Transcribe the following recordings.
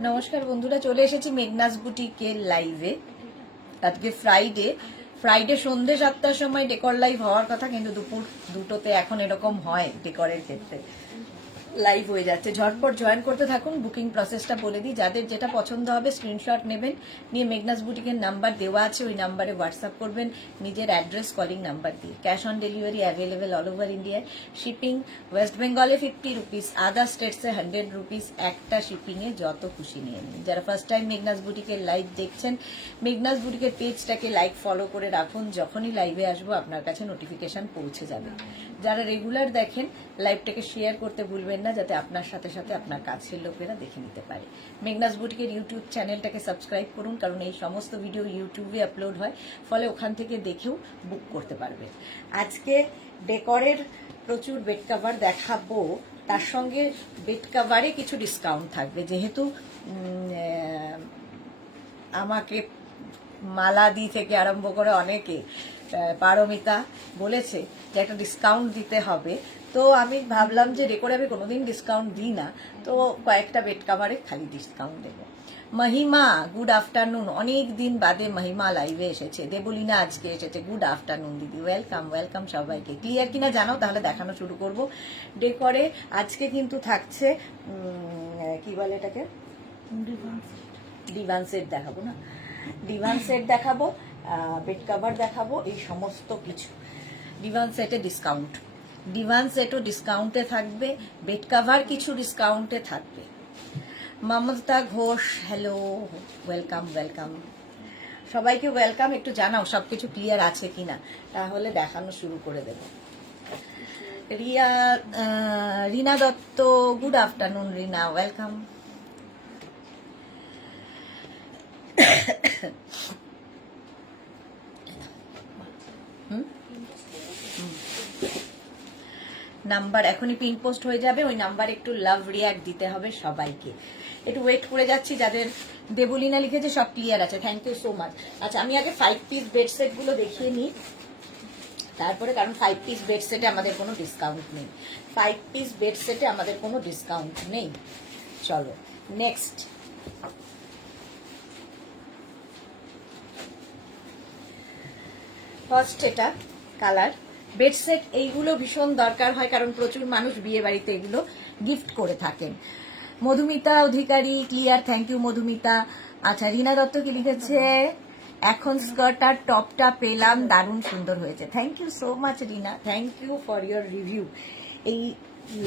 নমস্কার বন্ধুরা, চলে এসেছি মেঘনাস বুটিকের লাইভে। আজকে ফ্রাইডে সন্ধ্যে 7টার সময় ডেকর লাইভ হওয়ার কথা, কিন্তু দুপুর 2টোতে এখন এরকম হয় ডেকরের ক্ষেত্রে লাইভ হয়ে যাচ্ছে। ঝটপট জয়েন করতে থাকুন। বুকিং প্রসেসটা বলে দিই, যাদের যেটা পছন্দ হবে স্ক্রিনশট নেবেন, নিয়ে মেঘনাস বুটিকের নাম্বার দেওয়া আছে, ওই নাম্বারে হোয়াটসঅ্যাপ করবেন নিজের অ্যাড্রেস কলিং নাম্বার দিয়ে। Cash on delivery available all over ইন্ডিয়ায়। শিপিং ওয়েস্ট বেঙ্গলে 50 রুপিস, আদার স্টেটসে 100 রুপিস। একটা শিপিংয়ে যত খুশি নিয়ে নিন। যারা ফার্স্ট টাইম মেঘনাস বুটিকের লাইভ দেখছেন, মেঘনাস বুটিকের পেজটাকে লাইক ফলো করে রাখুন, যখনই লাইভে আসবো আপনার কাছে নোটিফিকেশন পৌঁছে যাবে। যারা রেগুলার দেখেন, লাইভটাকে শেয়ার করতে ভুলবেন না, যাতে আপনার সাথে সাথে আপনার কাছের লোকেরা দেখে নিতে পারে। মেঘনাস বুটিকের ইউটিউব চ্যানেলটাকে সাবস্ক্রাইব করুন, কারণ এই সমস্ত ভিডিও ইউটিউবে আপলোড হয়, ফলে ওখান থেকে দেখেও বুক করতে পারবে। আজকে ডেকরের প্রচুর বেড কাভার দেখাবো, তার সঙ্গে বেড কাভারে কিছু ডিসকাউন্ট থাকবে। যেহেতু আমাকে মালাদি থেকে আরম্ভ করে অনেকে, পারমিতা বলেছে যে একটা ডিসকাউন্ট দিতে হবে, তো আমি ভাবলাম যে ডেকোরে আমি কোনোদিন ডিসকাউন্ট দিই না, তো কয়েকটা বেড কাভারে খালি ডিসকাউন্ট দেবো। মহিমা, গুড আফটারনুন। অনেক দিন বাদে মহিমা লাইভে এসেছে। দেবলীনা আজকে এসেছে। গুড আফটারনুন দিদি, ওয়েলকাম ওয়েলকাম সবাইকে। ক্লিয়ার কিনা জানাও, তাহলে দেখানো শুরু করব। ডেকোরে আজকে কিন্তু থাকছে কি বলে এটাকে, ডিভান সেট দেখাবো না, ডিভান সেট দেখাবো, বেড কাভার দেখাবো, এই সমস্ত কিছু। ডিভান সেটে ডিসকাউন্ট, ডিভান সেটও ডিসকাউন্টে থাকবে, বেড কাভার কিছু ডিসকাউন্টে থাকবে। Mamata Ghosh, hello, welcome welcome সবাইকে, ওয়েলকাম। একটু জানাও সবকিছু ক্লিয়ার আছে কিনা, তাহলে দেখানো শুরু করে দেব। রিনা দত্ত, গুড আফটারনুন রিনা, ওয়েলকাম। নাম্বার এখনই পিন পোস্ট হয়ে যাবে, ওই নাম্বারে একটু লাভ রিয়াক্ট দিতে হবে সবাইকে। একটু ওয়েট করে যাচ্ছি। যাদের দেবলীনা লিখেছে সব ক্লিয়ার আছে, থ্যাংক ইউ সো মাচ। আচ্ছা, আমি আগে 5 পিস বেড সেট গুলো দেখিয়ে নিই তারপরে, কারণ 5 পিস বেড সেটে আমাদের কোনো ডিসকাউন্ট নেই। 5 পিস বেড সেটে আমাদের কোনো ডিসকাউন্ট নেই। চলো নেক্সট। ফার্স্ট এটা কালার বেডসেট, এইগুলো ভীষণ দরকার হয়, কারণ প্রচুর মানুষ বিয়ে বাড়িতে এগুলো গিফট করে থাকেন। মধুমিতা অধিকারী, ক্লিয়ার, থ্যাংক ইউ মধুমিতা। আচ্ছা, রিনা দত্ত কি লিখেছে, এখন স্কার্ট আর টপটা পেলাম, দারুণ সুন্দর হয়েছে। Thank you so much Rina, thank you for your review. এই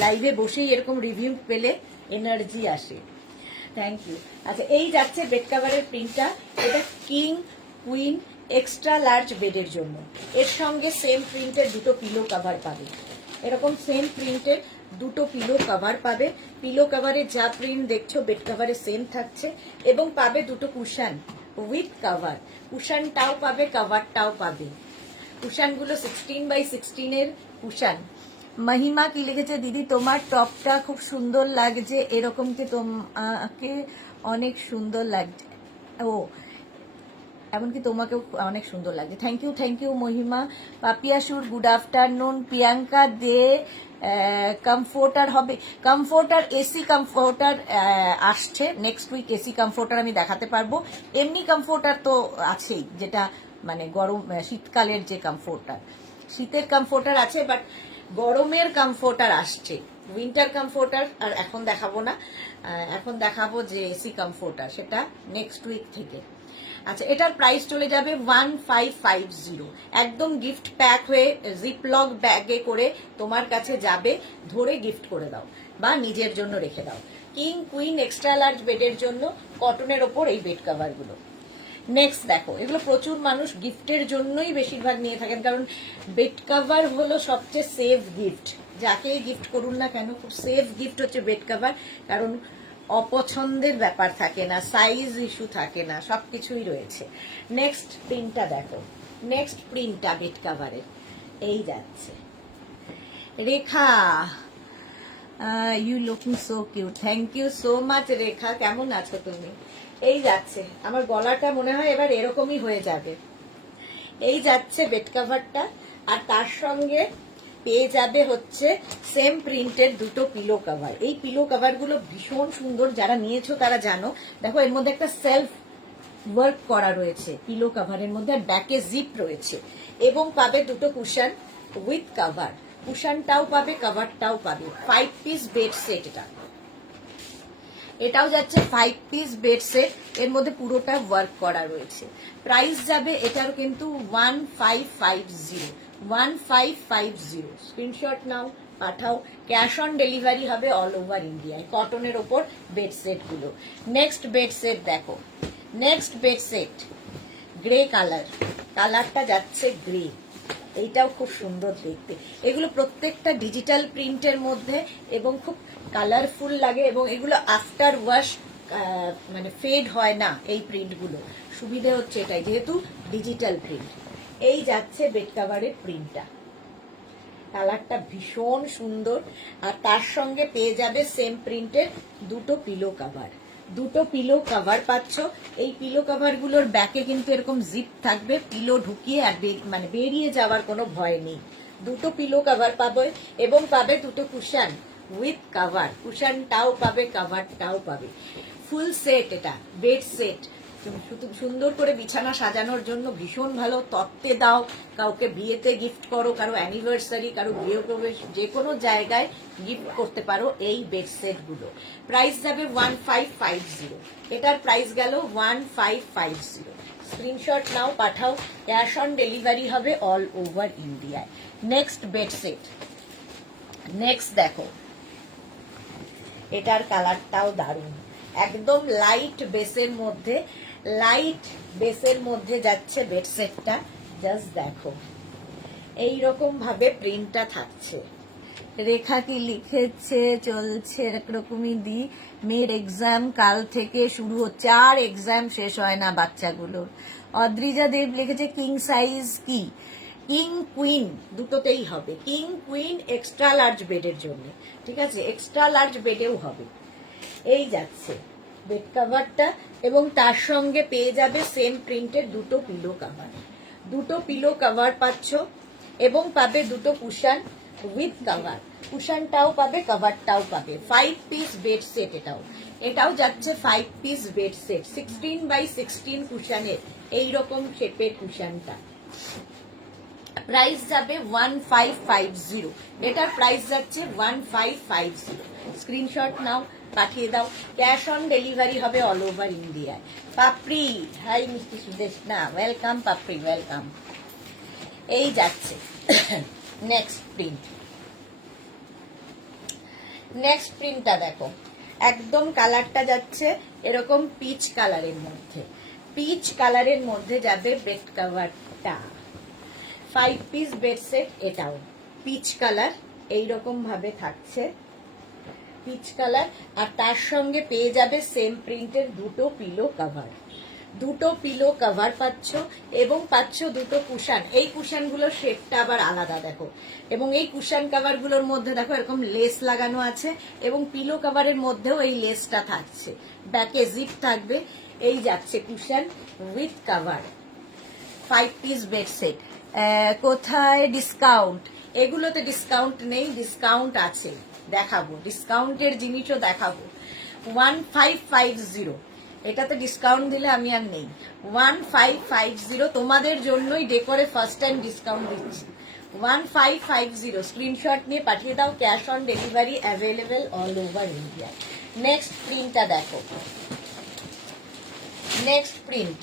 লাইভে বসেই এরকম রিভিউ পেলে এনার্জি আসে, থ্যাংক ইউ। আচ্ছা, এই যাচ্ছে বেড কাভারের প্রিন্টটা, এটা কিং কুইন এক্সট্রা লার্জ বেডের জন্য। এর সঙ্গে সেম প্রিন্টের দুটো পিলো কভার পাবে, এরকম সেম প্রিন্টের দুটো পিলো কভার পাবে। পিলো কভারে যা প্রিন্ট দেখছো বেড কভারে সেম থাকছে, এবং পাবে দুটো কুশন উইথ কভার। কুশনটাও পাবে, কভারটাও পাবে। কুশনগুলো 16x16 এর কুশন। মহিমা কি লিখেছে, দিদি তোমার টপটা খুব সুন্দর লাগছে, এরকম কি তোমাকে অনেক সুন্দর লাগছে, ও এমনকি তোমাকেও অনেক সুন্দর লাগছে। Thank you Mahima. Papiya Sur, good afternoon. Priyanka Dey, comforter হবে, কমফোর্টার এসি কমফোর্টার আসছে নেক্সট উইক। এসি কমফোর্টার আমি দেখাতে পারবো। এমনি কমফোর্টার তো আছেই, যেটা মানে গরম শীতকালের যে কমফোর্টার, শীতের কমফোর্টার আছে, বাট গরমের কমফোর্টার আসছে। উইন্টার কমফোর্টার আর এখন দেখাবো না, এখন দেখাবো যে এসি কমফোর্টার, সেটা নেক্সট উইক থেকে। আচ্ছা, এটার প্রাইস চলে যাবে 1550, একদম গিফট প্যাক হয়ে জিপলক ব্যাগে করে তোমার কাছে যাবে, ধরে গিফট করে দাও বা নিজের জন্য রেখে দাও। কিং কুইন এক্সট্রা লার্জ বেডের জন্য কটনের ওপর এই বেড কাভারগুলো। নেক্সট দেখো, এগুলো প্রচুর মানুষ গিফটের জন্যই বেশিরভাগ নিয়ে থাকেন, কারণ বেড কাভার হলো সবচেয়ে সেফ গিফট। যাকেই গিফট করুন না কেন, খুব সেফ গিফট হচ্ছে বেড কাভার, কারণ অপছন্দের ব্যাপার থাকে না, সাইজ ইস্যু থাকে না, সবকিছুই রয়েছে। নেক্সট প্রিন্টটা দেখো, নেক্সট প্রিন্টটা বেড কাভারের এই যাচ্ছে। Rekha, you looking so cute, thank you so much Rekha, কেমন আছো তুমি? এই যাচ্ছে, আমার গলাটা মনে হয় এবার এরকমই হয়ে যাবে। এই যাচ্ছে বেড কাভারটা, আর তার সঙ্গে পেয়ে যাবে হচ্ছে সেম প্রিন্টের দুটো পিলো কভার। এই পিলো কভার গুলো ভীষণ সুন্দর, যারা নিয়েছো তারা জানো। দেখো এর মধ্যে একটা সেলফ ওয়ার্ক করা রয়েছে পিলো কভারের মধ্যে, আর ব্যাকে জিপ রয়েছে, এবং পাবে দুটো কুশন উইথ কভার। কুশনটাও পাবে, কভারটাও পাবে। 5 পিস বেড সেট এটাও যাচ্ছে 5 পিস বেড সেট, এর মধ্যে পুরোটা ওয়ার্ক করা রয়েছে। প্রাইস যাবে এটার কিন্তু 1550, 1550। স্ক্রিনশট নাও, পাঠাও। ক্যাশ অন ডেলিভারি হবে অল ওভার ইন্ডিয়ায়। কটনের ওপর বেড সেট গুলো। নেক্সট বেড সেট দেখো, next bed set grey colour, কালারটা যাচ্ছে গ্রে। এইটাও খুব সুন্দর দেখতে। এগুলো প্রত্যেকটা ডিজিটাল প্রিন্টের মধ্যে এবং খুব কালারফুল লাগে, এবং এগুলো আফটার ওয়াশ মানে ফেড হয় না। এই প্রিন্টগুলো সুবিধে হচ্ছে এটাই, যেহেতু ডিজিটাল প্রিন্ট। এই যাচ্ছে বেড কাভারের প্রিন্টটা, কালারটা ভীষণ সুন্দর। আর তার সঙ্গে পেয়ে যাবে সেম প্রিন্টের দুটো পিলো কভার। দুটো পিলো কভার পাচ্ছ। এই পিলো কভার গুলোর ব্যাকে কিন্তু এরকম জিপ থাকবে, পিলো ঢুকিয়ে আর মানে বেরিয়ে যাওয়ার কোনো ভয় নেই। দুটো পিলো কভার পাবে, এবং পাবে দুটো কুশন উইথ কভার। কুশনটাও পাবে, কভারটাও পাবে। ফুল সেট, এটা বেড সেট। সুন্দর করে বিছানা সাজানোর জন্য ভীষণ ভালো। তত্ত্বে দাও, কাউকে বিয়েতে গিফট করো, কারো অ্যানিভার্সারি, কারো গৃহপ্রবেশ, যে কোনো জায়গায় গিফট করতে পারো এই বেড সেট গুলো। প্রাইস যাবে 1550। এটার প্রাইস গেল 1550। স্ক্রিনশট নাও, পাঠাও। ক্যাশ অন ডেলিভারি হবে অল ওভার ইন্ডিয়ায়। নেক্সট বেড সেট, নেক্সট দেখো, এটার কালারটাও দারুণ। একদম লাইট বেসের মধ্যে, লাইট বেসের মধ্যে যাচ্ছে বেডসেটটা। জাস্ট দেখো এইরকম ভাবে প্রিন্টটা থাকছে। রেখা কি লিখেছে, চলছে এরকমই দি। মেয়ের এক্সাম কাল থেকে শুরু হচ্ছে, আর এক্সাম শেষ হয় না বাচ্চাগুলোর। অদ্রিজা দেব লিখেছে কিং সাইজ কি? কিং কুইন দুটোতেই হবে। কিং কুইন এক্সট্রা লার্জ বেডের জন্য, ঠিক আছে, এক্সট্রা লার্জ বেডেও হবে। এই যাচ্ছে বেড কাভারটা, এবং তার সঙ্গে পেয়ে যাবে সেম প্রিন্টের দুটো পিলো কাভার। দুটো পিলো কাভার পাচ্ছ, এবং পাবে দুটো কুশন উইথ কাভার। কুশনটাও পাবে, কভারটাও পাবে। 5 পিস বেড সেট এটাও। এটাও যাচ্ছে 5 পিস বেড সেট, 16x16 কুশনের এইরকম শেপের কুশনটা। প্রাইস যাবে 1550। এটার প্রাইস যাচ্ছে 1550। স্ক্রিনশট নাও, পাঠিয়ে দাও। ক্যাশ অন ডেলিভারি হবে অল ওভার ইন্ডিয়ায়। পাপড়ি, হাই মিস্টার সুদেশনা, ওয়েলকাম পাপড়ি, ওয়েলকাম। এই যাচ্ছে নেক্সট প্রিন্ট। নেক্সট প্রিন্টটা দেখো, একদম কালারটা যাচ্ছে এরকম পিচ কালারের মধ্যে। পিচ কালারের মধ্যে যাবে বেড কভারটা। 5 পিস বেড সেট, এটাও পিচ কালার, এইরকম ভাবে থাকছে পিচ কালার। আর তার সঙ্গে পেয়ে যাবে সেম প্রিন্টের দুটো পিলো কভার। দুটো পিলো কভার পাচ্ছ, এবং পাচ্ছ দুটো কুশন। এই কুশনগুলোর শেপটা আবার আলাদা দেখো, এবং এই কুশন কভার গুলোর মধ্যে দেখো এরকম লেস লাগানো আছে, এবং পিলো কভারের মধ্যেও এই লেসটা থাকছে। ব্যাকে জিপ থাকবে। এই যাচ্ছে cushion with cover. 5 piece bed set. কোথায় ডিসকাউন্ট? এগুলোতে ডিসকাউন্ট নেই, ডিসকাউন্ট আছে, দেখাবো। ডিসকাউন্টের জিনিসও দেখাবো। 1550। এটাতে ডিসকাউন্ট দিলে আমি আর নেই। 1550 তোমাদের জন্যই ডেকোরে ফার্স্ট টাইম ডিসকাউন্ট দিচ্ছি। 1550 স্ক্রিনশট নিয়ে পাঠিয়ে দাও। Cash on delivery available all over India. Next প্রিন্টটা দেখো, নেক্সট প্রিন্ট।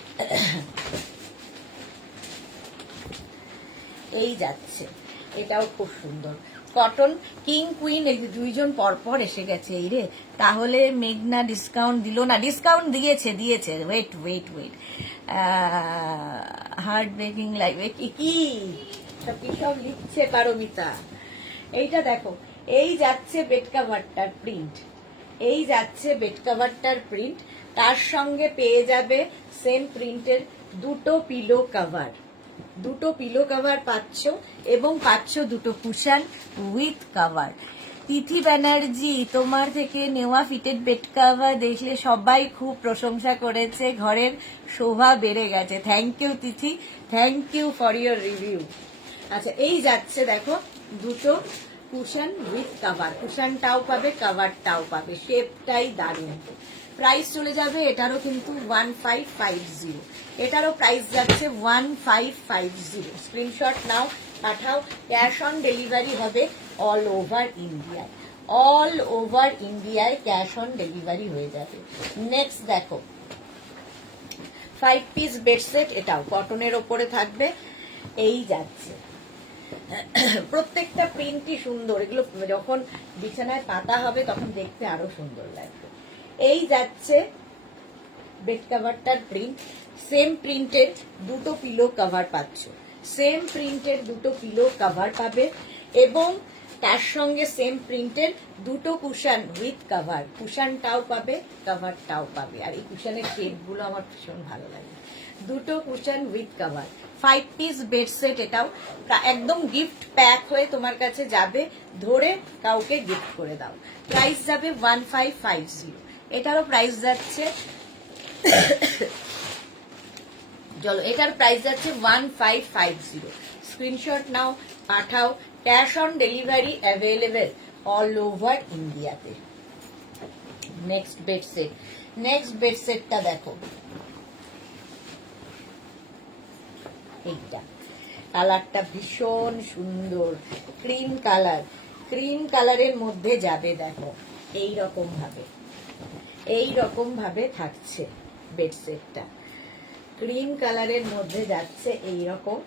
এই যাচ্ছে, এটাও খুব সুন্দর কটন। কিং কুইন এই দুইজন পরপর এসে গেছে। এই রে, তাহলে মেঘনা ডিসকাউন্ট দিল না? ডিসকাউন্ট দিয়েছে, দিয়েছে। Wait wait wait, heart breaking live কি সব কি সব লিখছে পারমিতা। এইটা দেখো, এই যাচ্ছে বেড কাভারটার প্রিন্ট। এই যাচ্ছে বেড কাভারটার প্রিন্ট। তার সঙ্গে পেয়ে যাবে সেম প্রিন্টের দুটো পিলো কভার। দুটো পিলো কভার পাচ্ছ, এবং পাচ্ছ দুটো কুশন উইথ কভার। তিথি ব্যানার্জি, তোমার থেকে নেওয়া ফিটেড বেড কভার দেখলে সবাই খুব প্রশংসা করেছে, ঘরের শোভা বেড়ে গেছে। Thank you Tithi, thank you for your review. আচ্ছা, এই যাচ্ছে দেখো দুটো কুশন উইথ কাভার, কুশনটাও পাবে কাভারটাও পাবে, শেপটাই দারুণ। প্রাইস চলে যাবে এটারও কিন্তু 1550, এটারও প্রাইস যাচ্ছে 1550। স্ক্রিনশট নাও, পাঠাও, ক্যাশ অন ডেলিভারি হবে অল ওভার ইন্ডিয়ায়, অল ওভার ইন্ডিয়ায় ক্যাশ অন ডেলিভারি হয়ে যাবে। নেক্সট দেখো 5 পিস বেডসেট, এটাও কটনের ওপরে থাকবে, এই যাচ্ছে। প্রত্যেকটা প্রিন্টই সুন্দর, এগুলো যখন বিছানায় পাতা হবে তখন দেখতে আরো সুন্দর লাগবে। এই যাচ্ছে বেড কাভারটার প্রিন্ট, সেম প্রিন্টের দুটো পিলো কভার পাচ্ছ, সেম প্রিন্টের দুটো পিলো কভার পাবে, এবং তার সঙ্গে সেম প্রিন্টের দুটো কুশন উইথ কভার, কুশনটাও পাবে কভারটাও পাবে। আর এই কুশনের শেপগুলো আমার ভীষণ ভালো লাগে। দুটো cushion with cover, 5 piece bed set, এটাও একদম গিফট প্যাক হয়ে তোমার কাছে যাবে, ধরে কাউকে গিফট করে দাও। প্রাইস যাবে 1550, এটারও প্রাইস যাচ্ছে চলো এটার প্রাইস যাচ্ছে 1550। স্ক্রিনশট নাও, পাঠাও, cash on delivery available all over ইন্ডিয়াতে। নেক্সট বেডসেট, নেক্সট বেডসেটটা দেখো, এইটা কালারটা ভীষণ সুন্দর, ক্রিম কালার, ক্রিম কালারের মধ্যে যাবে দেখো, এইরকম ভাবে, এইরকম ভাবে থাকছে বেডসেটটা, ক্রিম কালারের মধ্যে যাচ্ছে এইরকম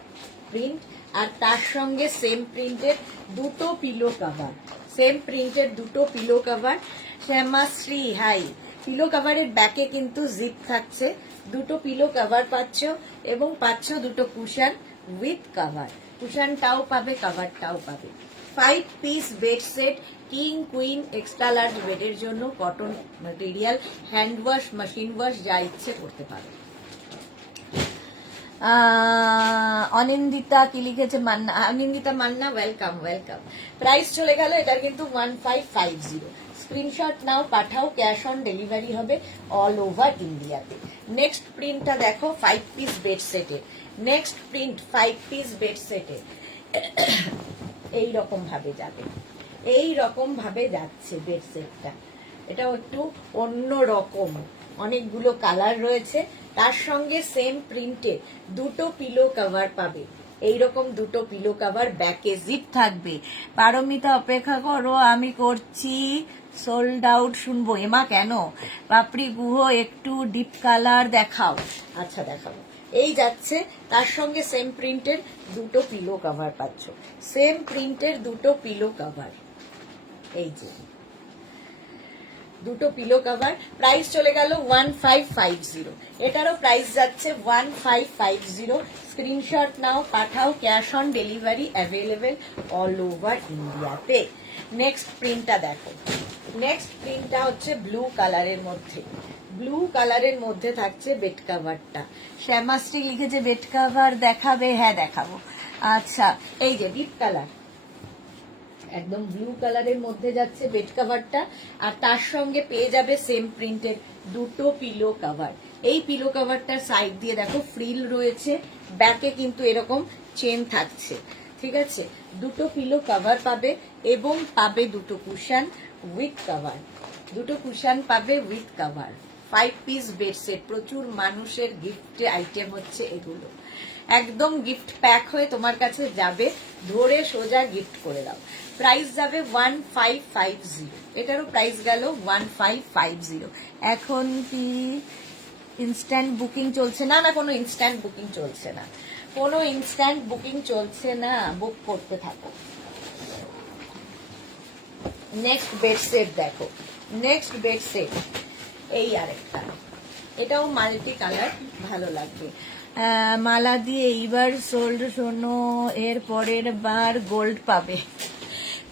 প্রিন্ট, আর তার সঙ্গে সেম প্রিন্টের দুটো পিলো কভার, সেম প্রিন্টের দুটো pillow cover. Shyamashree hi, pillow কভারের ব্যাকে কিন্তু জিপ থাকছে, দুটো পিলো কভার পাচ্ছ, এবং পাচ্ছ দুটো কুশন উইথ কভার, কুশনটাও পাবে কভারটাও পাবে। 5 piece bed set, king queen extra large বেডের জন্য, cotton material, hand wash machine wash যা ইচ্ছে করতে পারো। অনিন্দিতা কি লিখেছে, Manna, Anindita Manna, welcome welcome. Price চলে গেল এটার কিন্তু 1550। স্ক্রিনশট নাও, পাঠাও, ক্যাশ অন ডেলিভারি হবে অল ওভার ইন্ডিয়াতে। নেক্সট প্রিন্টটা দেখো 5 পিস বেড সেটের, নেক্সট প্রিন্ট 5 পিস বেড সেটের, এইরকম ভাবে যাবে, এইরকম ভাবে যাচ্ছে বেড সেটটা, এটাও একটু অন্য রকম, অনেকগুলো কালার রয়েছে, তার সঙ্গে সেম প্রিন্টে দুটো পিলো কভার পাবে, এইরকম দুটো পিলো কভার, ব্যাকে জিপ থাকবে। পারমিতা অপেক্ষা করো, আমি করছি, সোল্ড আউট শুনবো। এমা কেন? পাপড়ি গুহ একটু ডিপ কালার দেখাও। আচ্ছা দেখাবো, এই যাচ্ছে, তার সঙ্গে সেম প্রিন্টের দুটো পিলো কভার পাচ্ছ, সেম প্রিন্টের দুটো পিলো কভার, এই যে দুটো পিলো কভার। প্রাইস চলে গেল 1550, এটারও প্রাইস যাচ্ছে 1550। স্ক্রিনশট নাও, পাঠাও, cash on delivery available all over ইন্ডিয়াতে। নেক্সট প্রিন্টটা দেখো, নেক্সট প্রিন্টটা হচ্ছে ব্লু কালারের মধ্যে, ব্লু কালারের মধ্যে থাকছে বেড কাভারটা। শ্যামাশ্রী লিখেছে বেড কাভার দেখাবে, হ্যাঁ দেখাবো। আচ্ছা, এই যে ডিপ কালার, একদম ব্লু কালারের মধ্যে যাচ্ছে বেড কাভারটা, আর তার সঙ্গে পেয়ে যাবে সেম প্রিন্টের দুটো পিলো কভার। এই পিলো কভারটার সাইড দিয়ে দেখো ফ্রিল রয়েছে, ব্যাকে কিন্তু এরকম চেন থাকছে, ঠিক আছে। দুটো পিলো কভার পাবে, এবং পাবে দুটো কুশন উইথ কভার, দুটো কুশন পাবে with cover. 5 piece bed set, প্রচুর মানুষের গিফট আইটেম হচ্ছে এগুলো, একদম গিফট প্যাক হয়ে তোমার কাছে যাবে, ধরে সোজা গিফট করে দাও। প্রাইস যাবে 1550, এটারও প্রাইস গেল 1550। এখন কি ইনস্ট্যান্ট বুকিং চলছে? না না, কোনো ইনস্ট্যান্ট বুকিং চলছে না, কোনো ইনস্ট্যান্ট বুকিং চলছে না, বুক করতে থাকো। নেক্সট বেড সেট দেখো, নেক্সট বেড সেট, এই আরেকটা, এটাও মাল্টি কালার, ভালো লাগবে। মালা দিয়ে এইবার সোল্ড, শোনো এর পরের বার গোল্ড পাবে।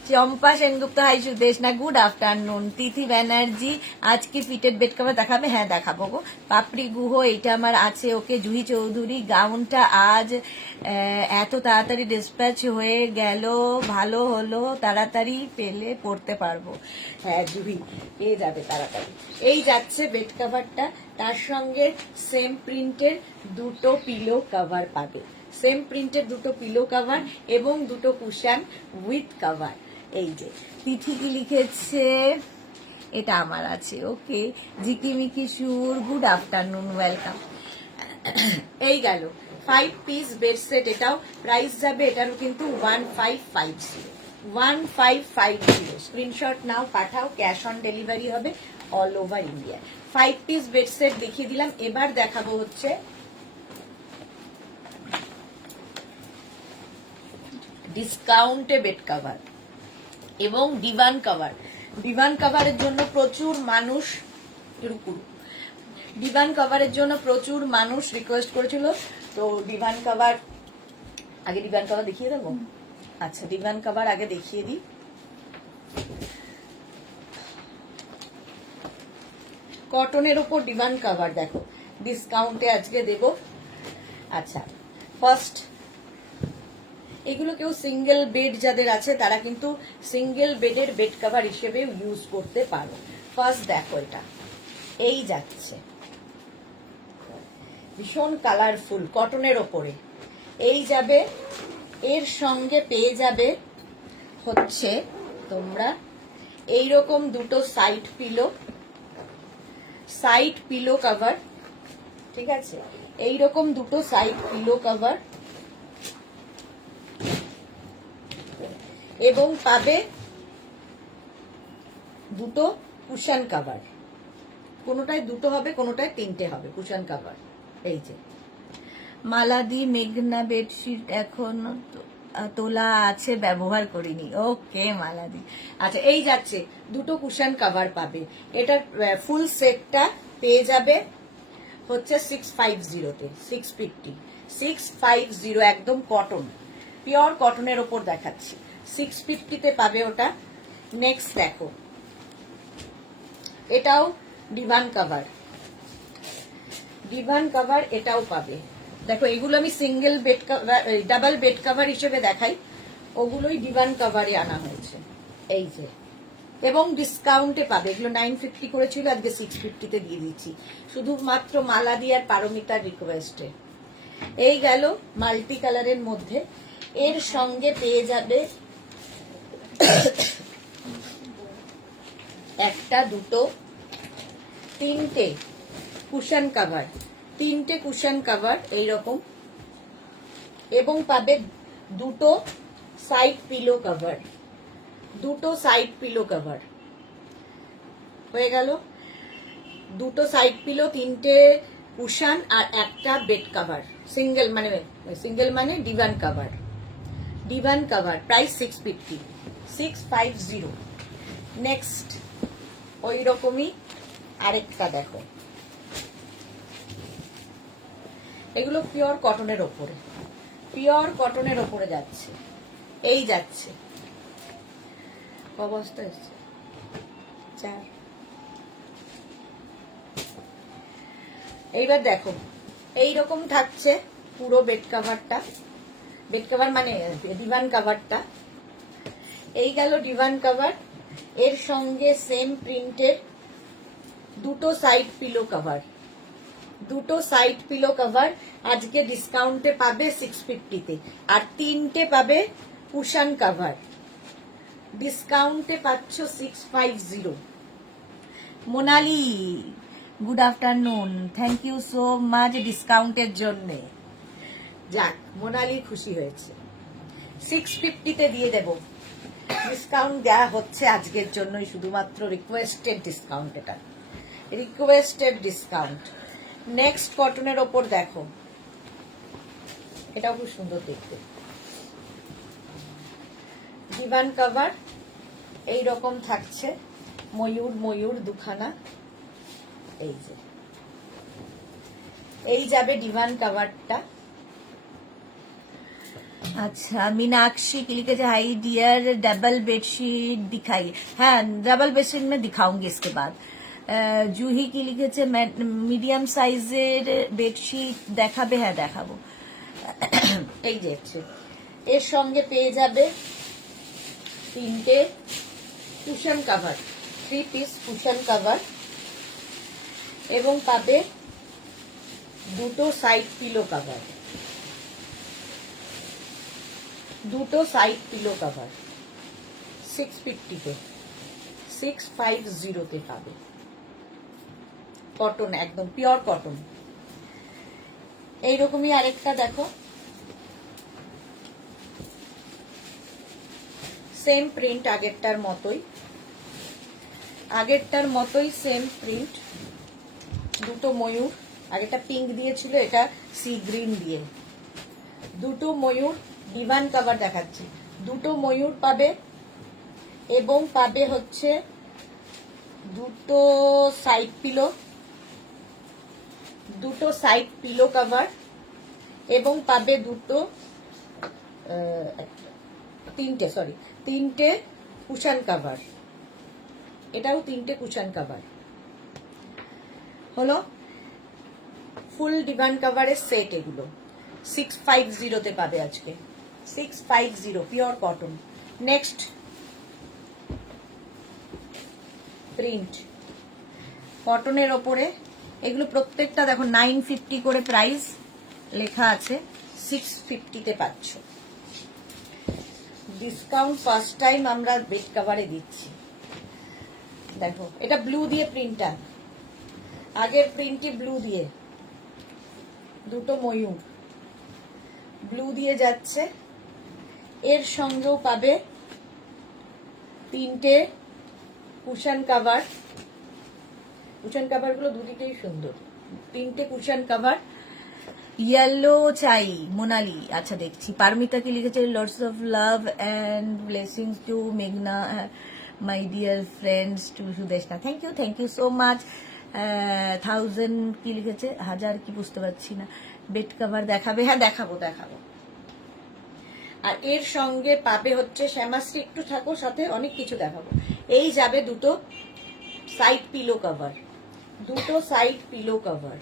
চম্পা সেনগুপ্ত, হাই সুদেশ না, গুড আফটারনুন। তিথি ব্যানার্জি, আজকে ফিটেড বেড কভার দেখাবে, হ্যাঁ দেখাবো গো। পাপড়ি গুহ, এইটা আমার আছে, ওকে। জুহি চৌধুরী, গাউনটা আজ এত তাড়াতাড়ি ডিসপ্যাচ হয়ে গেল, ভালো হলো, তাড়াতাড়ি পেলে পড়তে পারবো। হ্যাঁ জুহি, পেয়ে যাবে তাড়াতাড়ি। এই যাচ্ছে বেড কভারটা, তার সঙ্গে সেম প্রিন্টের দুটো পিলো কভার পাবে, সেম প্রিন্টের দুটো পিলো কভার এবং দুটো কুশন উইথ কভার। এই যে তিথি কি লিখেছে, এটা আমার আছে। ওকে, জিকিমিকি সুর, গুড আফটারনুন, ওয়েলকাম। এই গেল 5 পিস বেড সেট। এটাও প্রাইস যাবে এটারও কিন্তু 1550 স্ক্রিনশট নাও, পাঠাও, ক্যাশ অন ডেলিভারি হবে all over India. 5 piece bed set দেখিয়ে দিলাম। এবার দেখাবো হচ্ছে ডিসকাউন্টে বেড কভার এবং ডিভান কভার। ডিভান কভারের জন্য প্রচুর মানুষ ডিভান কভারের জন্য প্রচুর মানুষ রিকোয়েস্ট করেছিল। তো ডিভান কভার আগে ডিভান কভার দেখিয়ে দেবো। আচ্ছা, ডিভান কভার আগে দেখিয়ে দিই। কটনের উপর ডিভান কভার দেখো ডিসকাউন্টে আজকে দেব। আচ্ছা, ফার্স্ট এগুলো কেউ সিঙ্গেল বেড যাদের আছে তারা কিন্তু সিঙ্গেল বেডের বেড কভার হিসেবে ইউজ করতে পারো। ফার্স্ট দেখো, এটা এই যাচ্ছে ভীষণ কালারফুল কটনের ওপরে। এই যাবে, এর সঙ্গে পেয়ে যাবে হচ্ছে তোমরা এইরকম দুটো সাইড পিলো কভার। ঠিক আছে, এইরকম দুটো সাইড পিলো কভার এবং পাবে দুটো কুশন কভার। কোনোটায় দুটো হবে, কোনোটায় তিনটে হবে কুশন কভার। এই যে মালাদি মেঘনা বেডশিট এখন তোলা আছে, ব্যবহার করিনি। ওকে মালাদি, আচ্ছা এই যাচ্ছে দুটো কুশন কভার পাবে। এটার ফুল সেটটা পেয়ে যাবে হচ্ছে 650-তে, 650 একদম কটন, পিওর কটনের ওপর দেখাচ্ছি। 650-তে পাবে ওটা। নেক্সট দেখো, এটাও ডিভান কভার, এটাও পাবে। দেখো এগুলো আমি single bed cover, double bed cover হিসেবে দেখাই, ওগুলোই ডিভান কভারে আনা হয়েছে। এই যে, এবং ডিসকাউন্টে পাবে। এগুলো 950 করেছিল, আজকে 650-তে দিয়ে দিচ্ছি, শুধুমাত্র মালাদি আর পারমিতার রিকোয়েস্টে। এই গেল মাল্টি কালারের মধ্যে। এর সঙ্গে পেয়ে যাবে একটা, দুটো, তিনটে কুশন কভার, এইরকম, এবং পাবে দুটো সাইড পিলো কভার, হয়ে গেল দুটো সাইড পিলো, তিনটে কুশন আর একটা বেড কভার। সিঙ্গেল মানে ডিভান কভার। প্রাইস 650। নেক্সট ওই রকমই আরেকটা দেখো, এগুলো পিওর কটনের ওপরে যাচ্ছে। এই যাচ্ছে অবস্থা এসছে 4। এইবার দেখো এইরকম থাকছে পুরো বেড কভার মানে ডিভান কভারটা। এই গেল ডিভান কভার। এর সঙ্গে সেম প্রিন্টের দুটো সাইড পিলো কভার আজকে ডিসকাউন্টে পাবে 650-তে, আর তিনটে পাবে কুশন কভার। ডিসকাউন্টে পাচ্ছ 650। Monali, good afternoon, thank you so much ডিসকাউন্টের জন্য। যাক, মোনালি খুশি হয়েছে। 650-তে দিয়ে দেব। ডিসকাউন্ট দেওয়া হচ্ছে আজকের জন্যই, শুধুমাত্র রিকোয়েস্টেড ডিসকাউন্ট। এটা রিকোয়েস্টেড ডিসকাউন্ট। নেক্সট কটনের ওপর দেখো, এটাও খুব সুন্দর দেখতে। ডিভান কভার এইরকম থাকছে, ময়ূর দুখানা। এই যে, এই যাবে ডিভান কভারটা। अच्छा, मीनाक्षी की लिखे हाई डियर, डबल बेडशीट दिखाइए। हाँ, डबल बेडशीट में दिखाऊंगी इसके बाद। जूही की लिखेছে মিডিয়াম সাইজের বেডশিট দেখাবে। হ্যাঁ দেখাবো। এই যে এর সঙ্গে পেয়ে যাবে তিনটে cushion cover, 3 piece cushion cover, এবং পাবে দুটো সাইড পিলো কভার। দুটো সাইড পিলো কভার 650-তে, 650-তে পাবে। কটন, একদম পিওর কটন। এইরকমই আরেকটা দেখো, সেম প্রিন্ট, আগেরটার মতোই সেম প্রিন্ট। দুটো ময়ূর, আগেরটা পিঙ্ক দিয়েছিল, এটা সি গ্রিন দিয়ে। দুটো ময়ূর, ডিভান কভার দেখাচ্ছি। দুটো ময়ূর পাবে এবং পাবে হচ্ছে দুটো সাইড পিলো কভার এবং পাবে তিনটে কুশন কভার। এটাও তিনটে কুশন কভার হলো। ফুল ডিভান কভারের সেট এগুলো 650-তে পাবে আজকে, 650 পিওর কটন। নেক্সট প্রিন্ট কটনের ওপরে, এগুলো প্রত্যেকটা দেখো 950 করে প্রাইস লেখা আছে, 650-তে পাচ্ছ। ডিসকাউন্ট ফার্স্ট টাইম আমরা বেড কভারে দিচ্ছি। দেখো এটা ব্লু দিয়ে প্রিন্টটা, আগের প্রিন্টটি ব্লু দিয়ে, দুটো ময়ূর ব্লু দিয়ে যাচ্ছে। এর সঙ্গেও পাবে তিনটে কুশন কভার। কুশন কভারগুলো দুদিকেই সুন্দর, তিনটে কুশন কভার। ইয়েলো চাই মোনালি, আচ্ছা দেখছি। পারমিতা কি লিখেছে, lots of love and blessings to মেঘনা, my dear friends to Sudeshna. Thank you so much. 1000 কি লিখেছে, 1000 কি বুঝতে পারছি না। বেড কভার দেখাবে? হ্যাঁ দেখাবো। আর এর সঙ্গে পাবে হচ্ছে শ্যামাশ্রী, একটু থাকো সাথে, অনেক কিছু দেখাবো। এই যাবে দুটো সাইড পিলো কভার,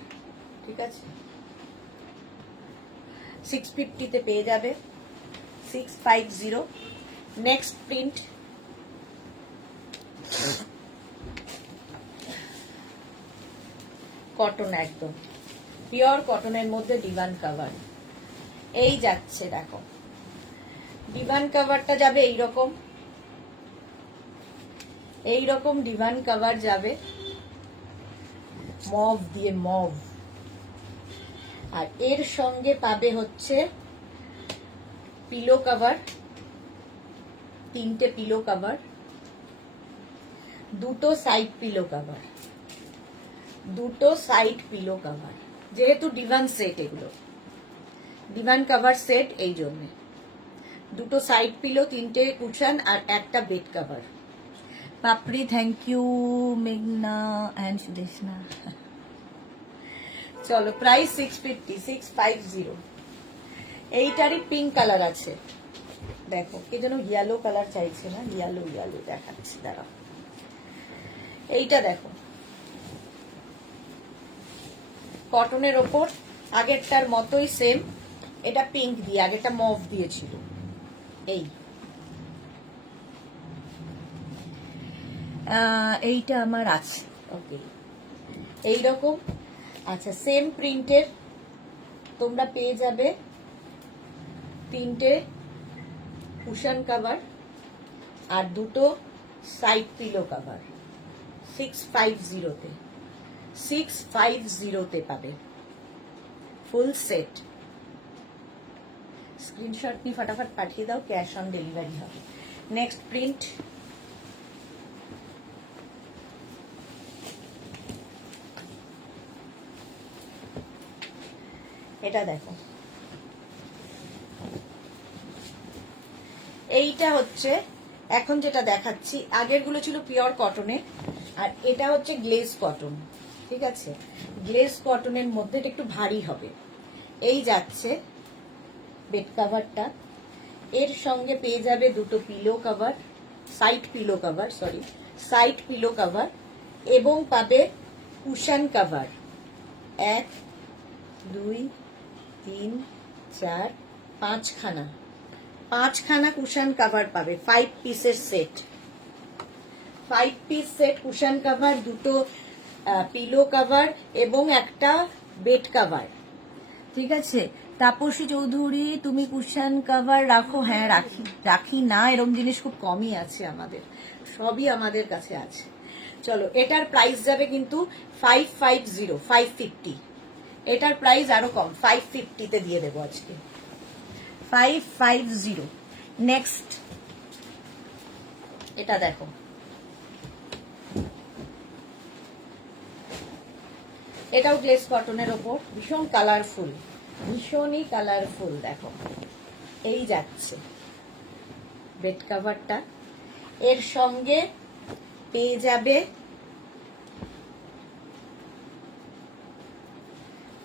ঠিক আছে, 650-তে পেয়ে যাবে, 650। নেক্সট প্রিন্ট কটন, একদম পিওর কটনের মধ্যে ডিভান কভার। এই যাচ্ছে দেখো, ডিভান কভারটা যাবে এইরকম ডিভান কভার যাবে মভ দিয়ে, মভ। আর এর সঙ্গে পাবে হচ্ছে পিলো কভার, তিনটে পিলো কভার, দুটো সাইড পিলো কভার, যেহেতু ডিভান সেট, এগুলো ডিভান কভার সেট, এই জন্য দুটো সাইড পিলো, তিনটে কুশন আর একটা bed cover. Papri thank you, মেঘনা অ্যান্ড সুদেশনা। চলো, প্রাইস 650। এইটারই পিঙ্ক কালার আছে, দেখো কে যেন ইয়েলো কালার চাইছে না, ইয়েলো দেখাচ্ছি, দাঁড়াও। এইটা দেখো, কটনের ওপর আগেরটার মতোই সেম, এটা পিঙ্ক দিয়ে, আগেরটা মভ দিয়েছিল। এইটা আমার আছে, ওকে, এইরকম। আচ্ছা, সেম প্রিন্টের তোমরা পেয়ে যাবে তিনটে কুশন কভার আর দুটো সাইড পিলো কভার, 650-তে পাবে ফুল সেট। স্ক্রিনশট নিয়ে ফটাফট পাঠিয়ে দাও, ক্যাশ অন ডেলিভারি হবে। নেক্সট প্রিন্ট এটা দেখো, এইটা হচ্ছে এখন যেটা দেখাচ্ছি, আগের গুলো ছিল পিওর কটনে, আর এটা হচ্ছে গ্লেজ কটন, ঠিক আছে। গ্লেজ কটনের মধ্যে এটা একটু ভারী হবে। এই যাচ্ছে বেড কভারটা, এর সঙ্গে পেয়ে যাবে দুটো pillow cover, side pillow cover, এবং পাবে কুশন কভার 1 2 3 4 5খানা কুশন কভার পাবে। 5 পিসের set, 5 piece set cushion cover, দুটো পিলো কভার এবং একটা বেড কভার, ঠিক আছে। তাপসী চৌধুরী, তুমি কুশন কভার রাখো? হ্যাঁ রাখি, রাখি না এরকম জিনিস খুব কমই আছে আমাদের, সবই আমাদের কাছে আছে। চলো, এটার প্রাইস যাবে কিন্তু 550, 550। এটার প্রাইস আরো কম, 550-তে দিয়ে দেবো আজকে, 550। নেক্সট এটা দেখো, এটাও গ্লেস কটনের ওপর, ভীষণ কালারফুল, ভীষণই কালারফুল। দেখো এই যাচ্ছে বেড কাভারটা, এর সঙ্গে পেয়ে যাবে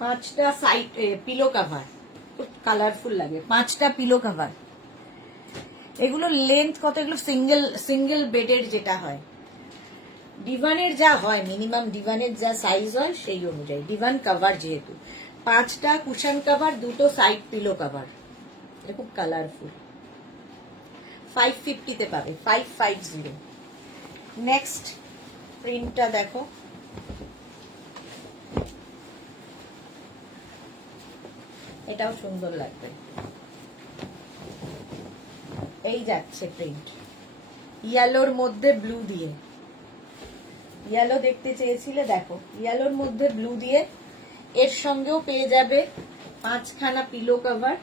5টা সাইড পিলো কাভার, খুব কালারফুল লাগে, 5টা পিলো কাভার। এগুলো লেন্থ কত? এগুলো সিঙ্গেল বেডের যেটা হয়, ডিভানের যা হয় মিনিমাম, ডিভানের যা সাইজ হয় সেই অনুযায়ী, ডিভান কাভার যেহেতু, 5টা কুশন কাভার, 2টো সাইড পিলো কাভার, এটা খুব কালারফুল। 550-তে পাবে, 550। নেক্সট প্রিন্টটা দেখো, এটাও সুন্দর লাগবে। এই যাচ্ছে প্রিন্ট, ইয়েলোর মধ্যে ব্লু দিয়ে, ইয়েলো দেখতে চেয়েছিলে, দেখো ইয়েলোর মধ্যে ব্লু দিয়ে, এর সঙ্গেও পেয়ে যাবে 5খানা পিলো কভার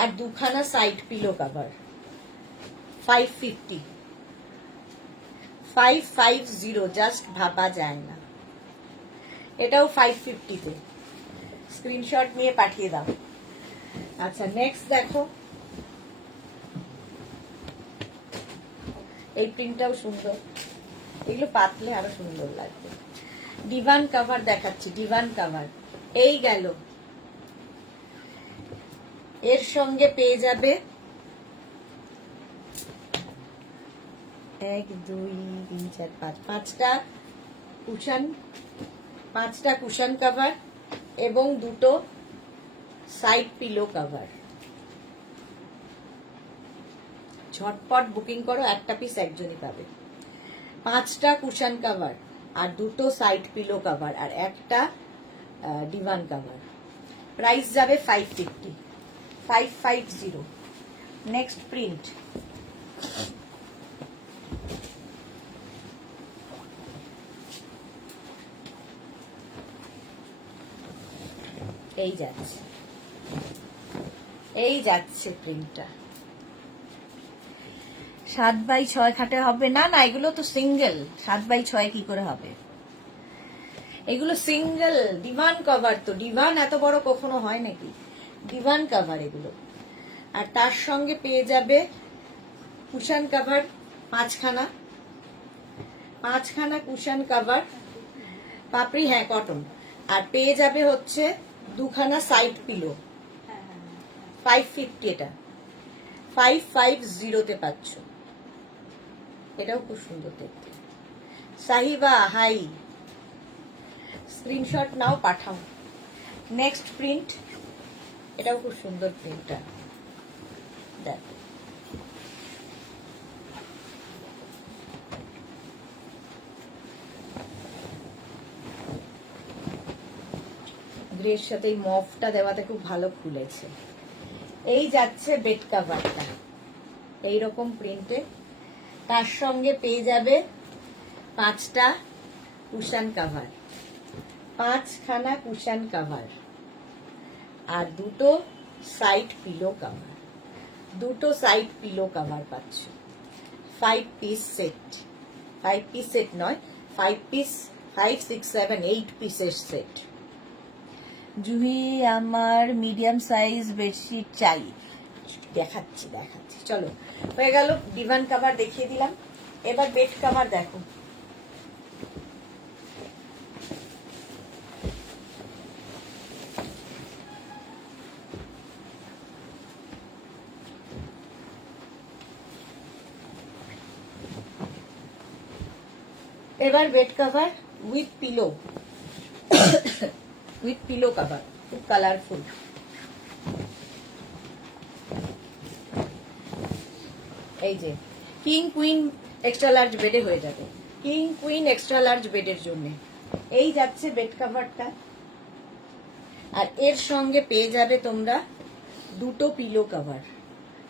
আর 2খানা সাইড পিলো কভার। 550, 550, জাস্ট ভাবা যায় না। এটাও 550-তে, স্ক্রিনশট নিয়ে পাঠিয়ে দাও। আচ্ছা নেক্সট দেখো, এই প্রিন্টটাও সুন্দর, এগুলো পাতলে আরো সুন্দর লাগবে। ডিভান কভার দেখাচ্ছি, ডিভান কভার এই গেল, এর সঙ্গে পেয়ে যাবে 1 2 3 4 5, 5টা কুশন কভার এবং 2টো সাইড পিলো কভার। ঝটপট বুকিং করো, একটা পিস একজনই পাবে। 5টা কুশন কভার আর 2টো সাইড পিলো কভার আর একটা ডিভান কভার। প্রাইস যাবে 550, 550। নেক্সট প্রিন্ট, এই যাচ্ছে, এই যাচ্ছে প্রিন্টটা। 7x6 খাটে হবে না? না, এগুলো তো সিঙ্গেল, 7x6 কি করে হবে? এগুলো সিঙ্গেল ডিভান কভার, তো ডিভান এত বড় কখনো হয় নাকি? ডিভান কভার এগুলো। আর তার সঙ্গে পেয়ে যাবে কুশন কভার 5খানা কুশন কভার, পাপড়ি, হ্যাঁ কটন, আর পেয়ে যাবে হচ্ছে 2খানা সাইড পিলো। 550, এটা 550-তে পাচ্ছ। এটাও খুব সুন্দর দেখতে। সাহিবা হাই, স্ক্রিনশট নাও, পাঠাও। নেক্সট প্রিন্ট, এটাও খুব সুন্দর প্রিন্টটা, দেখো গ্রের সাথে এই মফটা দেওয়াতে খুব ভালো খুলেছে। এই যাচ্ছে বেড কাভারটা, এইরকম প্রিন্টে, তার সঙ্গে পেয়ে যাবে 5টা কুশন কাভার, 5খানা কুশন কাভার আর 2টো সাইড পিলো কাভার, 2টো সাইড পিলো কাভার পাচ্ছ। 5 পিস সেট, 5 পিস সেট নয়, 5 পিস, 5 6 7 8 পিসের সেট। জুহি, আমার মিডিয়াম সাইজ বেডশিট চাই। দেখাচ্ছি, চলো, হয়ে গেল ডিভান কভার দেখিয়ে দিলাম, এবার বেড কভার দেখো। এবার bed cover with pillow, with pillow cover, খুব কালারফুল। এই যে কিং কুইন এক্সট্রা লার্জ বেডে হয়ে যাবে, কিং কুইন এক্সট্রা লার্জ বেডের জন্য। এই যাচ্ছে বেড কভারটা, আর এর সঙ্গে পেয়ে যাবে তোমরা দুটো পিলো কভার।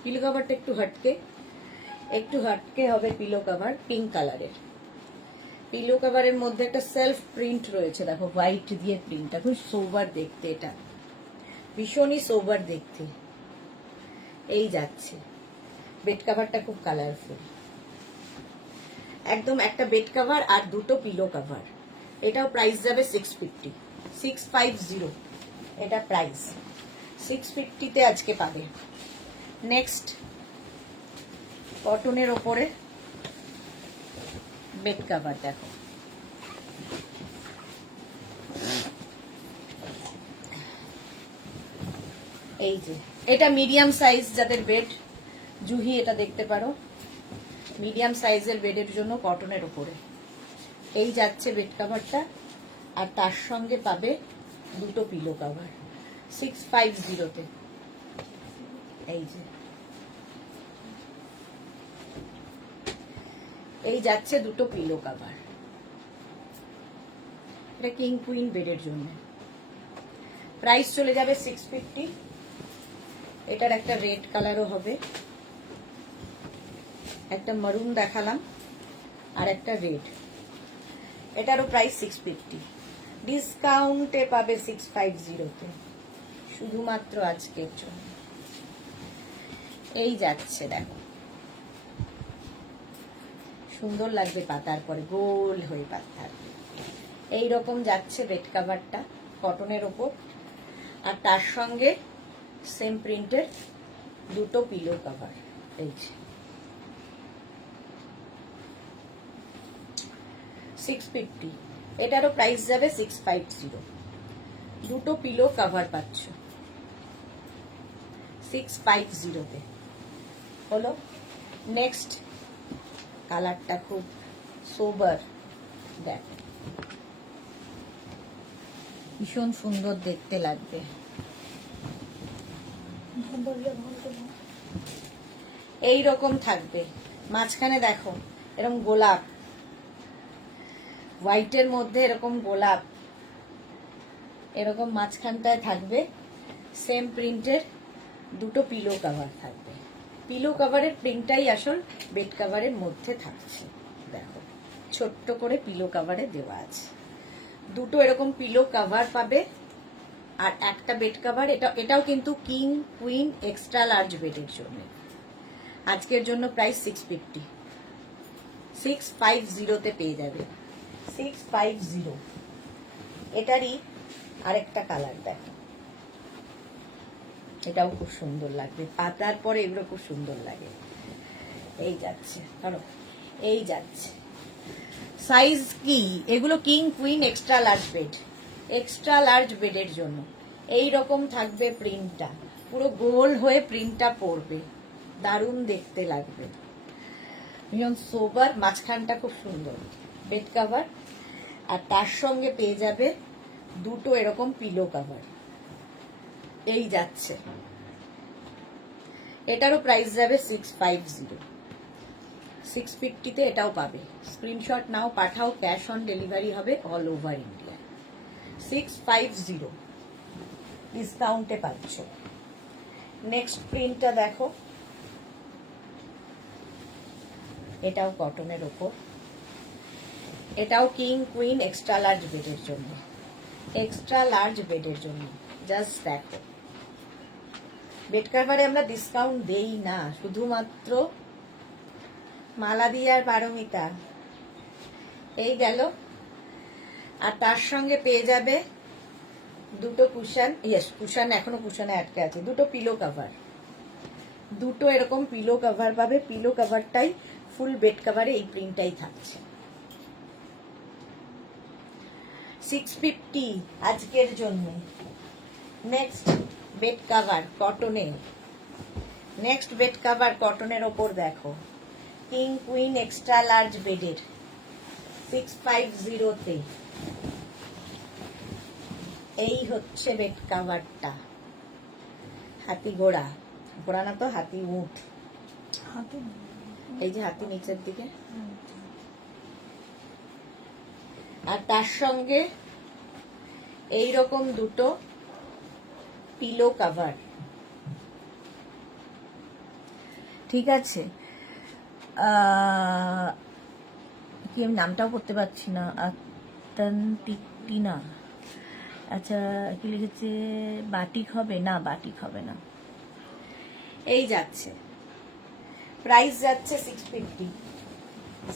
পিলো কভারটা একটু হটকে হবে পিলো কভার, পিঙ্ক কালারের। পিলো কভারের মধ্যে একটা সেলফ প্রিন্ট রয়েছে, দেখো হোয়াইট দিয়ে প্রিন্টটা, খুব সোবার দেখতে, এটা ভীষণই সোবার দেখতে। এই যাচ্ছে বেড কভারটা খুব কালারফুল, একদম একটা বেড কভার আর দুটো পিলো কভার। এটাও প্রাইস যাবে 650, 650 এটা প্রাইস। 650-তে আজকে পাবে। নেক্সট কটনের ওপরে বেড কভার দেখো, এই যে এটা মিডিয়াম সাইজ যাদের বেড, জুহি এটা দেখতে পারো, মিডিয়াম সাইজের বেডের জন্য কটনের ওপরে এই যাচ্ছে বেড কভারটা, আর তার সঙ্গে পাবে দুটো পিলো কভার 650-তে। এই যে এই যাচ্ছে দুটো পিলো কভার, এটা কিং কুইন বেডের জন্য। প্রাইস চলে যাবে 650। এটার একটা রেড কালারও হবে, একটা মারুন দেখালাম আর একটা রেড, এটারও প্রাইস 650। ডিসকাউন্টে পাবে 650-তে, শুধুমাত্র আজকের জন্য। এই যাচ্ছে দেখো, সুন্দর লাগবে পাতার পরে, গোল হয়ে পাতার এইরকম যাচ্ছে বেড কভারটা কটনের ওপর, আর তার সঙ্গে সেম প্রিন্টের দুটো পিলো কভার। এই যে 650, এটারও প্রাইস যাবে 650। দুটো পিলো কভার পাচ্ছ 650-তে। হলো নেক্সট কালারটা খুব সোবার, দেখ ভীষণ সুন্দর দেখতে লাগবে। এই রকম থাকবে, মাঝখানে দেখো এরকম গোলাপ, হোয়াইটের মধ্যে এরকম গোলাপ, এরকম মাঝখানটায় থাকবে সেম প্রিন্টের দুটো পিলো কভার থাকবে। পিলো কভারের প্রিন্টটাই আসল বেড কভারের মধ্যে থাকছে, দেখো ছোট্ট করে পিলো কভারে দেওয়া আছে। দুটো এরকম পিলো কভার পাবে আর একটা বেড কভার। এটাও কিন্তু কিং কুইন এক্সট্রা লার্জ বেডের জন্য। আজকের জন্য প্রাইস 650, 650-তে পেয়ে যাবে, 650। এটারই আরেকটা কালার দেখো, এটাও খুব সুন্দর লাগবে পাতার পরে, এগুলো খুব সুন্দর লাগে। এই যাচ্ছে ধরো, এই যাচ্ছে সাইজ কি, এগুলো king queen extra large bed, extra large বেডের জন্য। এই রকম থাকবে প্রিন্টটা, পুরো গোল হয়ে প্রিন্টটা পড়বে, দারুণ দেখতে লাগবে, ভীষণ সোবার। মাঝখানটা খুব সুন্দর বেড কভার, আর তার সঙ্গে পেয়ে যাবে দুটো এরকম পিলো কভার। এই যাচ্ছে, এটারও প্রাইস যাবে 650, 650-তে এটাও পাবে। স্ক্রিনশট নাও, পাঠাও, ক্যাশ অন ডেলিভারি হবে অল ওভার ইন্ডিয়া। 650 ডিসকাউন্টে পাচ্ছ। নেক্সট প্রিন্টটা দেখো, এটাও কটনের ওপর, এটাও কিং কুইন এক্সট্রা লার্জ বেডের জন্য, এক্সট্রা লার্জ বেডের জন্য। জাস্ট দেখো, বেড কভারে আমরা ডিসকাউন্ট দেই না, শুধুমাত্র মালা দিয়ে আর পারমিতা। এই গেল, আর তার সঙ্গে পেয়ে যাবে দুটো কুশন, কুশন এখনো কুশনে আটকে আছে, দুটো পিলো কভার, দুটো এরকম পিলো কভার পাবে। পিলো কভারটাই ফুল বেড কভারে এই প্রিন্টটাই থাকছে। 650 আজকের জন্য। নেক্সট বেড কভার কটনে, নেক্সট বেড কভার কটনের ওপর দেখো, কিং কুইন এক্সট্রা লার্জ বেডের 650-তে। এই হচ্ছে বেড কভারটা, হাতি ঘোড়া, ঘোড়া না তো হাতি উঠ, এই যে হাতি নিচের দিকে, আর তার সঙ্গে এই রকম দুটো পিলো কভার, ঠিক আছে। কি আমি নামটাও করতে পারছি না, আত্মান্তিকটিনা। আচ্ছা, কি লিখেছে? বাটিক হবে না, বাটিক হবে না। এই যাচ্ছে, প্রাইস যাচ্ছে 650,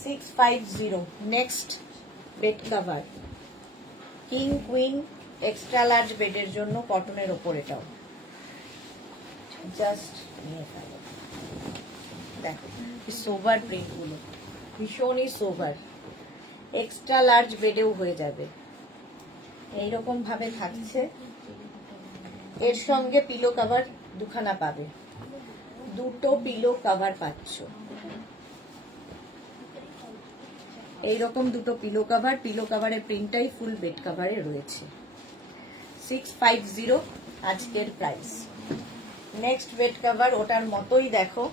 650। Next bed cover, king queen extra large বেডের জন্য কটনের ওপর, এটাও জাস্ট নিয়ে ফেলো। দেখো সোভার প্রিন্ট গুলো ভীষণই সোভার, এক্সট্রা লার্জ বেডেও হয়ে যাবে। এইরকম ভাবে থাকছে, এর সঙ্গে পিলো কভার দুখানা পাবে, দুটো পিলো কভার পাচ্ছ। এইরকম দুটো পিলো কভার, পিলো কভারের প্রিন্টটাই ফুল বেড কভারে রয়েছে। 650 আজকের প্রাইস। নেক্সট বেড কভার ওটার মতোই, দেখো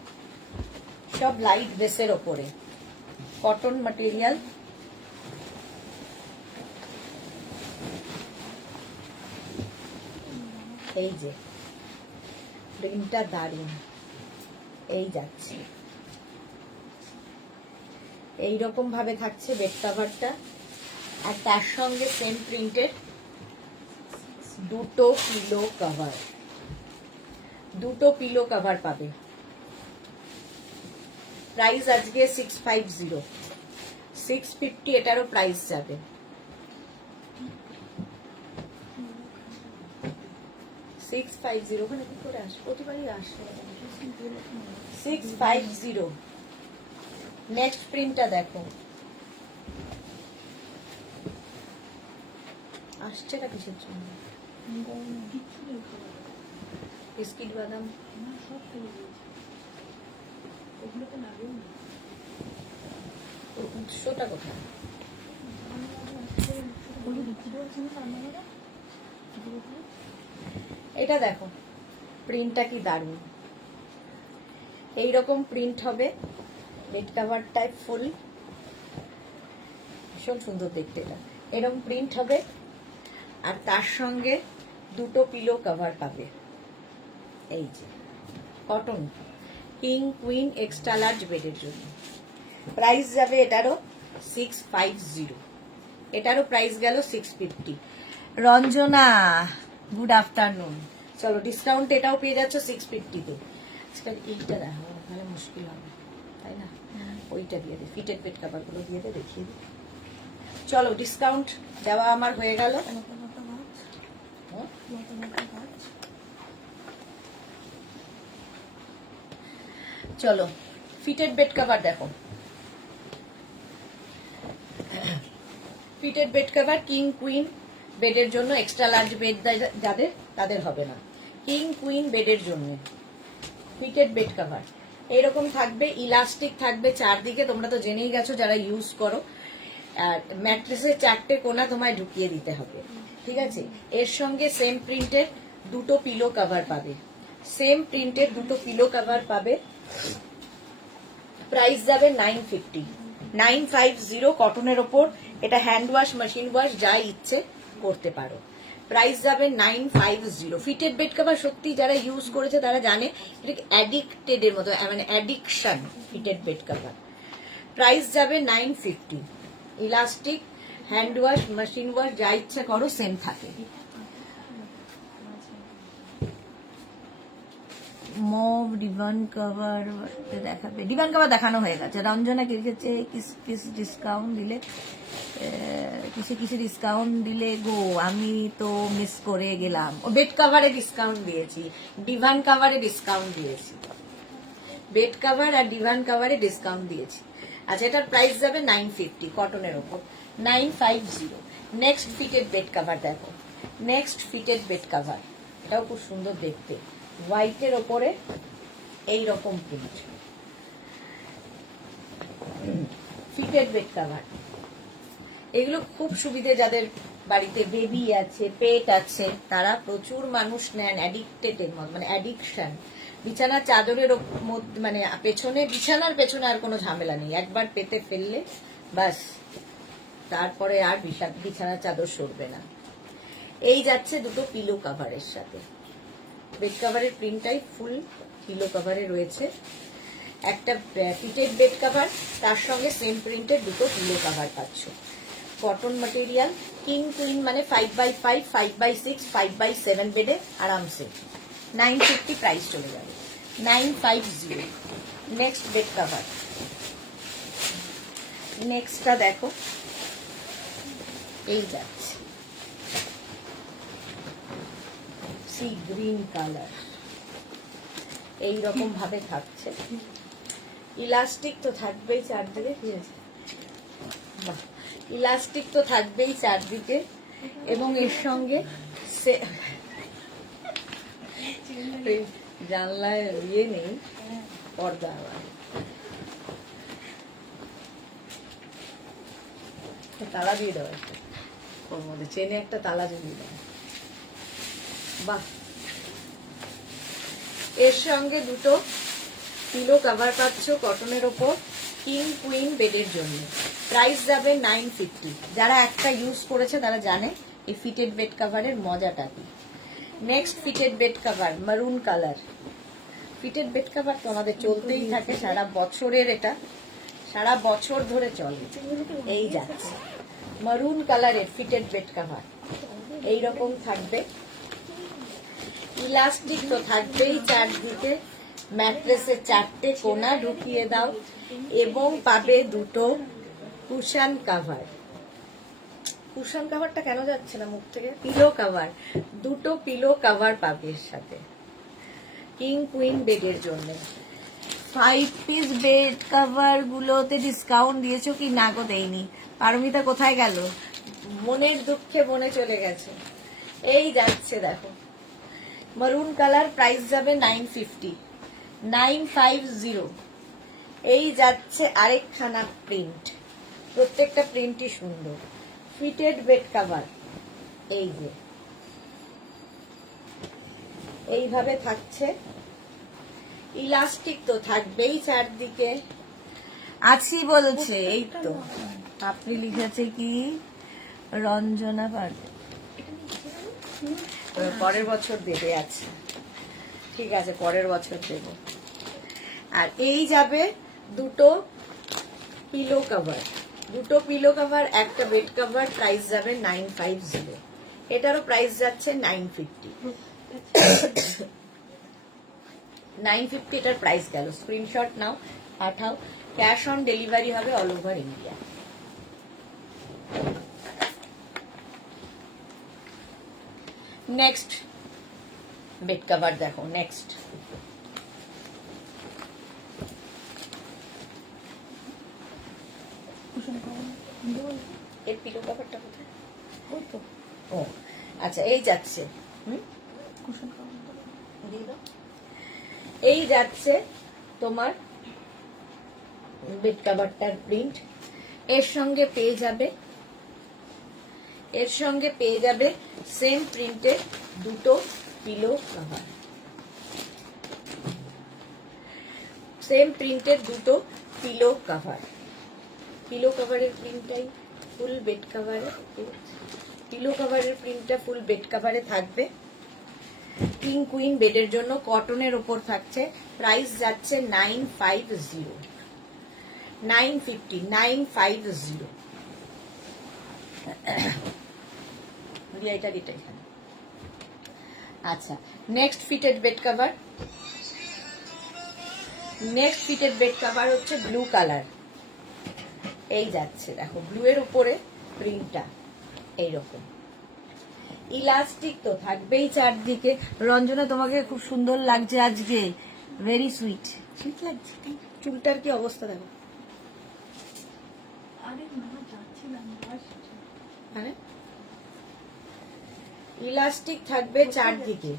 সব লাইট বেসের ওপরে, কটন ম্যাটেরিয়াল। এই যে প্রিন্টটা দারুণ, এই যাচ্ছে এইরকম ভাবে থাকছে বেড কভারটা, আর তার সঙ্গে সেম প্রিন্টের দুটো পিলো কভার, দুটো পিলো কভার পাবে। প্রাইস আজকে 650, 650 এটারও প্রাইস যাবে। ওখানে কি করে আসে, প্রতিবারই আসে। 650। নেক্সট প্রিন্টটা দেখো, আসছে না কিসের জন্য? বিস্কিট বাদাম উৎসটা কোথায়? এটা দেখো প্রিন্টটা কি দারুণ, এইরকম প্রিন্ট হবে বেড কভারটায় ফুল, ভীষণ সুন্দর দেখতে। এটা এরকম প্রিন্ট হবে, আর তার সঙ্গে দুটো পিলো কভার পাবে। এই যে cotton king queen extra large বেডের জন্য। প্রাইস যাবে এটারও 650, এটারও প্রাইস গেল 650। Ranjana good afternoon. চলো ডিসকাউন্ট এটাও পেয়ে যাচ্ছ 650-তে। আজকাল এইটা দেখো তাহলে মুশকিল হবে, তাই না? ওইটা দিয়ে দে, ফিটেড বেড কভার গুলো দিয়ে দে, দেখিয়ে দিই। চলো ডিসকাউন্ট দেওয়া আমার হয়ে গেল। চলো ফিটেড বেড কভার দেখো, fitted bed cover king queen বেডের জন্য, এক্সট্রা লার্জ বেড যাদের তাদের হবে না, কিং কুইন বেডের জন্য ফিটেড বেড কভার এরকম থাকবে, ইলাস্টিক থাকবে চারদিকে, তোমরা তো জেনেই গেছো যারা ইউজ করো। আর ম্যাট্রেসের চারটে কোনা তোমায় ঢুকিয়ে দিতে হবে, ঠিক আছে। এর সঙ্গে সেম প্রিন্টের দুটো পিলো কভার পাবে, সেম প্রিন্টের দুটো পিলো কভার পাবে। প্রাইস যাবে 950, 950 কটনের ওপর। এটা হ্যান্ড ওয়াশ, মেশিন ওয়াশ যা ইচ্ছে করতে পারো। প্রাইস যাবে 950। ফিটেড বেড কভার সত্যি যারা ইউজ করেছে তারা জানে এটা অ্যাডিক্টেড এর মতো, মানে addiction fitted bed cover. Price যাবে 950। Elastic, hand wash, machine wash যা ইচ্ছা করো সেম থাকে। মভ ডিভান কভার দেখাবে, ডিভান কভার দেখানো হয়ে গেছে। রঞ্জনা কি লিখেছে? কিস ডিসকাউন্ট দিলে, কিসে ডিসকাউন্ট দিলে গো, আমি তো মিস করে গেলাম। ও বেড কভারে ডিসকাউন্ট দিয়েছি, ডিভান কভারে ডিসকাউন্ট দিয়েছি, বেড কভার আর ডিভান কভারে ডিসকাউন্ট দিয়েছি। আচ্ছা এটার প্রাইস যাবে 950 কটনের ওপর, 950। নেক্সট ফিটেড বেড কভার দেখো, নেক্সট ফিটেড বেড কভার, এটাও খুব সুন্দর দেখতে, হোয়াইটের ওপরে এইরকম প্রিন্ট, ফিটেড বেড কভার। এগুলো খুব সুবিধে যাদের বাড়িতে বেবি আছে, পেট আছে, তারা প্রচুর মানুষ নেন, অ্যাডিক্টেড এর মত, মানে অ্যাডিকশন। বিছানার চাদরের মধ্যে, মানে পেছনে, বিছানার পেছনে আর কোনো ঝামেলা নেই, একবার পেতে ফেললে বাস তারপরে আর বিছানার চাদর সরবে না। এই যাচ্ছে দুটো পিলো কভারের সাথে, বেড কাভারের প্রিন্টটাই ফুল পিলো কাভারে রয়েছে। একটা ফিটেড বেড কাভার, তার সঙ্গে সেম প্রিন্টের দুটো পিলো কাভার পাচ্ছ। কটন ম্যাটেরিয়াল, কিং কুইন মানে 5x5, 5x6, 5x7 বেডে আরামসে। 950 প্রাইস চলে যাবে, 950। নেক্সট বেড কাভার, নেক্সটটা দেখো, এই যাচ্ছে সি গ্রিন কালার, এইরকম ভাবে থাকছে। ইলাস্টিক তো থাকবেই চারদিকে, ঠিক আছে, ইলাস্টিক তো থাকবেই চারদিকে, এবং এর সঙ্গে জানলায় ইয়ে নেই, পর্দা আবার তালা দিয়ে দেওয়া, ওর মধ্যে চেনে একটা তালা দিয়ে দেওয়া। বাহ, এর সঙ্গে দুটো পিলো কাভার পাচ্ছ কটনের ওপর, কিং কুইন বেডের জন্য। প্রাইস যাবে 950। যারা একটা ইউজ করেছে তারা জানে এই ফিটেড বেড কাভারের মজাটা কি। নেক্সট ফিটেড বেড কাভার, মারুন কালার। ফিটেড বেড কাভার তো আমাদের চলতেই থাকে সারা বছরের, এটা সারা বছর ধরে চলে। এই যাচ্ছে মারুন কালারের ফিটেড বেড কাভার, এইরকম থাকবে। ইলাস্টিক তো থাকবেই চারদিকে, ম্যাট্রেসের চারটে কোনা ঢুকিয়ে দাও, এবং পাবে দুটো কুশন কাভার। কুশন কাভারটা কেন যাচ্ছে না মুখ থেকে? পিলো কাভার, দুটো পিলো কাভার পাবে এর সাথে, কিং কুইন বেডের জন্য। 5 পিস বেড কাভার গুলোতে ডিসকাউন্ট দিয়েছো কি? না গো দেয়নি। পারমিতা কোথায় গেল? মনের দুঃখে বনে চলে গেছে। এই যাচ্ছে দেখো মারুন কালার, প্রাইস যাবে 950, 950। এই যাচ্ছে আরেকখানা প্রিন্ট, প্রত্যেকটা প্রিন্টই সুন্দর। ফিটেড বেড কাভার, এই যে এইভাবে থাকছে। ইলাস্টিক তো থাকবেই চারদিকে। আছি বলছে, এই তো আপনি লিখেছে কি রঞ্জনা পারবে, পরের বছর দেবে। আছে, ঠিক আছে, পরের বছর দেব। আর এই যাবে দুটো পিলো কাভার, দুটো পিলো কাভার, একটা বেড কাভার, প্রাইস যাবে 950। এটারও প্রাইস যাচ্ছে 950। 950 এটার প্রাইস গেল। স্ক্রিনশট নাও, পাঠাও। ক্যাশ অন ডেলিভারি হবে all over India. Next bed cover দেখো, নেক্সট এর পিলো কাভারটা কোথায়? ও আচ্ছা, এই যাচ্ছে, এই যাচ্ছে তোমার বেড কাভারটার প্রিন্ট। এর সঙ্গে পেয়ে যাবে, এর সঙ্গে পেয়ে যাবে সেম প্রিন্টের দুটো পিলো কাভার, সেম প্রিন্টের দুটো পিলো কাভার। পিলো কাভারের প্রিন্টটাই ফুল বেড কাভারে, পিলো কাভারের প্রিন্টটা ফুল বেড কাভারে থাকবে। কিং কুইন বেডের জন্য কটনের ওপর থাকছে। প্রাইস যাচ্ছে 950, 950, 950। এটা এখানে। আচ্ছা, next fitted bed cover, next fitted bed cover হচ্ছে ব্লু কালার। এই যাচ্ছে দেখো, ব্লু এর উপরে প্রিন্টটা এইরকম। ইলাস্টিক তো থাকবেই চারদিকে। রঞ্জনা তোমাকে খুব সুন্দর লাগছে আজকে, ভেরি সুইট, সুইট লাগছে। চুলটার কি অবস্থা দেখো, ইলাস্টিক থাকবে চারদিকে,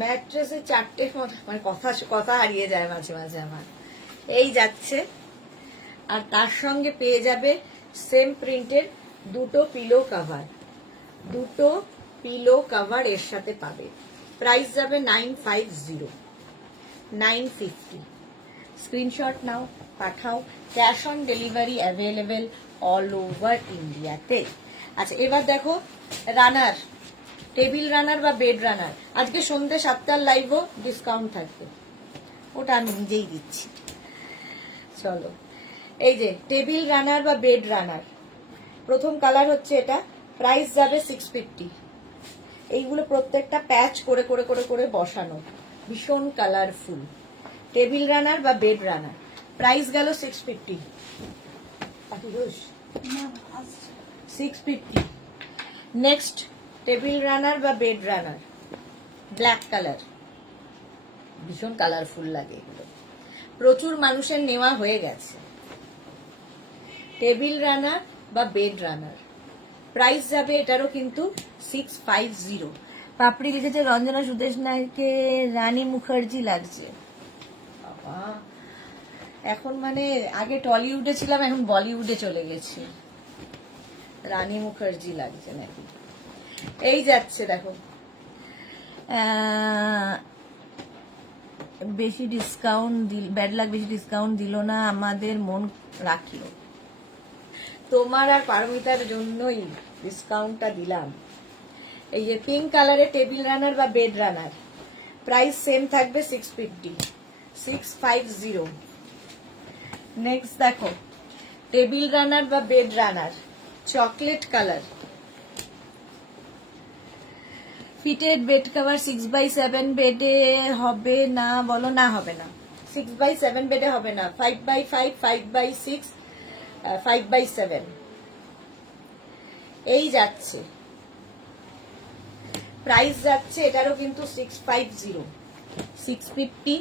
ম্যাট্রেসে চারটে, মানে কথা হারিয়ে যায় মাঝে মাঝে আমার। এই যাচ্ছে, আর তার সঙ্গে পেয়ে যাবে সেম প্রিন্টের দুটো পিলো কাভার, দুটো পিলো কাভার এর সাথে পাবে। প্রাইস যাবে 950, 950। স্ক্রিনশট নাও, পাঠাও। Cash on delivery available all over ইন্ডিয়াতে। আচ্ছা, এবার দেখো রানার, টেবিল রানার বা বেড রানার, আজকে সন্ধ্যে 7টার লাইভও ডিসকাউন্ট থাকবে, ওটা আমি নিজেই দিচ্ছি। চলো, এই যে টেবিল রানার বা বেড রানার, প্রথম কালার হচ্ছে এটা, প্রাইস যাবে 650। এইগুলো প্রত্যেকটা প্যাচ করে করে করে করে বসানো, ভীষণ কালারফুল। টেবিল রানার বা বেড রানার, প্রাইস গেল 650। 650। নেক্সট টেবিল রানার বা বেড রানার, ব্ল্যাক কালার, ভীষণ কালারফুল লাগে এগুলো, প্রচুর মানুষের নেওয়া হয়ে গেছে। টেবিল রানার বা বেড রানার, প্রাইস যাবে এটারও কিন্তু 650। পাপড়ি লিখেছে রঞ্জনা সুদেশ নাইকে রানী মুখার্জি লাগছে। বাবা, এখন মানে আগে টলিউডে ছিলাম, এখন বলিউডে চলে গেছি, রানী মুখার্জি লাগছে নাকি। এই যাচ্ছে দেখো, বেশি ডিসকাউন্ট দিল, ব্যাড লাক, বেশি ডিসকাউন্ট দিল না, আমাদের মন রাখলো। তোমার আর পারমিতার জন্যই ডিসকাউন্টটা দিলাম। এই যে পিঙ্ক কালারের টেবিল রানার বা বেড রানার, প্রাইস সেম থাকবে 650, 650। নেক্সট দেখো টেবিল রানার বা bed runner, chocolate colour, fitted bed cover 6x7 বেডে হবে না? বলো না, হবে না, 6x7 বেডে হবে না, 5x5, 5x6, 5x7 এই যাচ্ছে, প্রাইস যাচ্ছে এটারও কিন্তু 650, 650।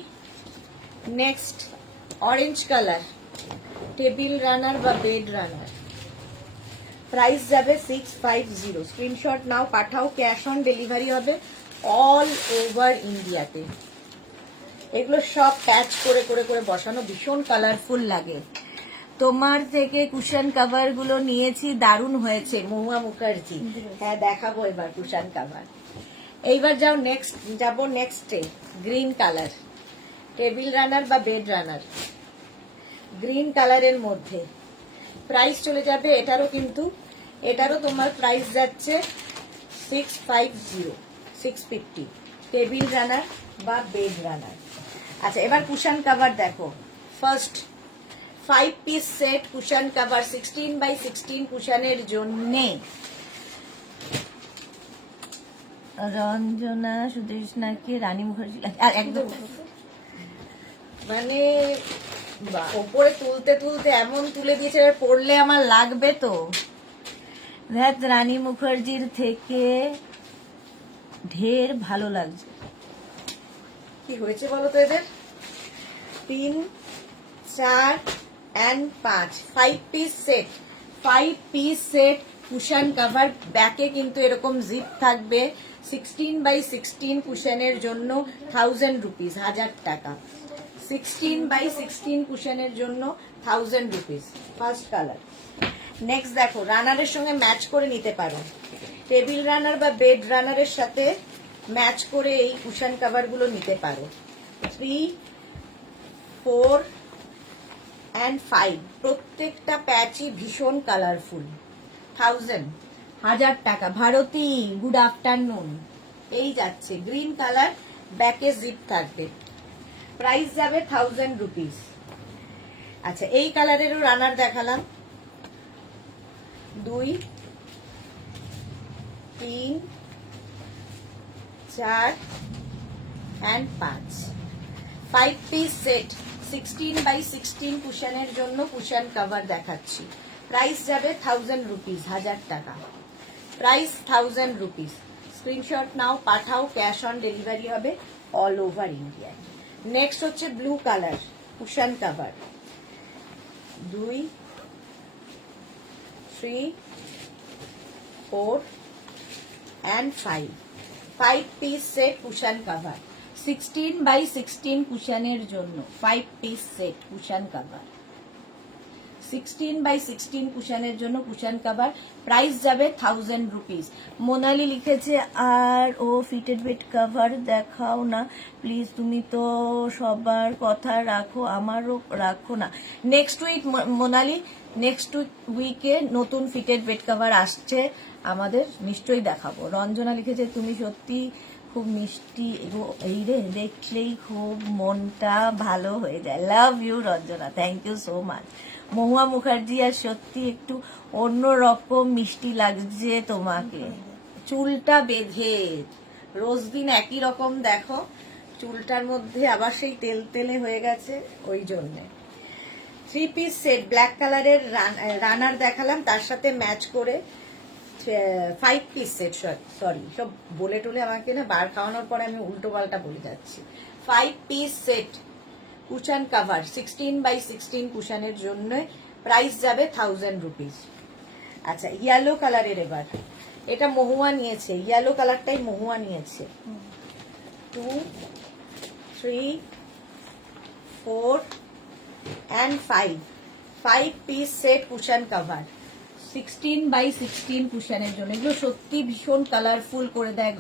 Next orange colour table runner বা বেড রানার, প্রাইস যাবে 650। স্ক্রিনশট নাও, পাঠাও, ক্যাশ অন ডেলিভারি হবে অল ওভার ইন্ডিয়াতে। এগুলো সব প্যাচ করে করে করে বসানো, ভীষণ কালারফুল লাগে। তোমার থেকে কুশন কাভার গুলো নিয়েছি, দারুণ হয়েছে, মহুয়া মুখার্জি। হ্যাঁ, দেখাবো এবার কুশন কাভার। এইবার যাও নেক্সট, যাবো নেক্সটে, গ্রিন কালার টেবিল রানার বা বেড রানার, গ্রিন কালারের মধ্যে প্রাইস চলে যাবে এটারও কিন্তু, এটারও তোমার প্রাইস যাচ্ছে 650, 650 টেবিল রানার বা বেড রানার। আচ্ছা, এবার কুশন কাভার দেখো। First 5 piece set cushion cover 16x16 কুশনের জন্যে, রঞ্জনা সুদেশ নাকি রানী মুখার্জি, আর একদম মানে ওপরে তুলতে তুলতে এমন তুলে দিয়েছে, পড়লে আমার লাগবে তো। দেখ, রানী মুখার্জির থেকে ঢের ভালো লাগছে। কি হয়েছে বলো তো এদের? 3, 4 and 5, 5 piece set, 5 piece set cushion cover. ব্যাকে কিন্তু এরকম জিপ থাকবে। 16x16 কুশনের জন্য 1000 রুপিস, 1000 টাকা। 16x16 কুশনের জন্য 1000 রুপিস। First colour. নেক্সট দেখো, রানারের সঙ্গে ম্যাচ করে নিতে পারো, টেবিল রানার বা বেড রানারের সাথে ম্যাচ করে এই কুশন কাভার গুলো নিতে পারো। 3, 4 and 5 প্রত্যেকটা প্যাচই ভীষণ কালারফুল। 1000 টাকা। Bharati, good afternoon. এই যাচ্ছে গ্রিন কালার, ব্যাকে জিপ থাকবে, প্রাইস যাবে 1000 রুপিস। আচ্ছা, এই কালারেরও রানার দেখালাম, 2, 3, 4 and 5, 5 পিস সেট 16x16 কুশনের জন্য কুশন কভার দেখাচ্ছি। প্রাইস যাবে 1000 রুপিস, 1000 টাকা। Price 1000 rupees. স্ক্রিনশট নাও, পাঠাও, ক্যাশ অন ডেলিভারি হবে অল ওভার ইন্ডিয়া। নেক্সট হচ্ছে blue colour cushion cover, 2, 3, 4 and 5, 5 piece set cushion cover 16x16 কুশনের জন্য, 5 piece set cushion cover 16x16 কুশনের জন্য কুশন কভার। প্রাইস যাবে 1000 রুপিস। মোনালি লিখেছে, আর ও ফিটেড বেড কভার দেখাও না প্লিজ, তুমি তো সবার কথা রাখো, আমারও রাখো না। নেক্সট উইক মোনালি, নেক্সট উইকে নতুন ফিটেড বেড কভার আসছে, আমাদের নিশ্চয়ই দেখাবো। রঞ্জনা লিখেছে তুমি সত্যি খুব মিষ্টি, এই রে দেখলেই খুব মনটা ভালো হয়ে যায়। Love you Ranjana, thank you so much. Mahua Mukherjee আর সত্যি একটু অন্যরকম মিষ্টি লাগছে তোমাকে। চুলটা বেঁধে রোজ দিন একই রকম দেখো, চুলটার মধ্যে আবার সেই তেল তেলে হয়ে গেছে, ওই জন্যে। 3 পিস সেট ব্ল্যাক কালারের রানার দেখালাম, তার সাথে ম্যাচ করে 5 পিস সেট, সরি সব বলে টলে আমাকে না বার খাওয়ানোর পরে আমি উল্টো পাল্টা বলে যাচ্ছি। 5 piece set cushion cover 16x16 কুশনের জন্য, প্রাইস যাবে 1000 রুপিস। আচ্ছা ইয়েলো কালারের, এবার এটা মহুয়া নিয়েছে, ইয়েলো কালারটাই মহুয়া নিয়েছে। 2, 3, 4 and 5 piece set cushion cover 16x16 কুশনের জন্য। এগুলো সত্যি ভীষণ কালারফুল করে দেয়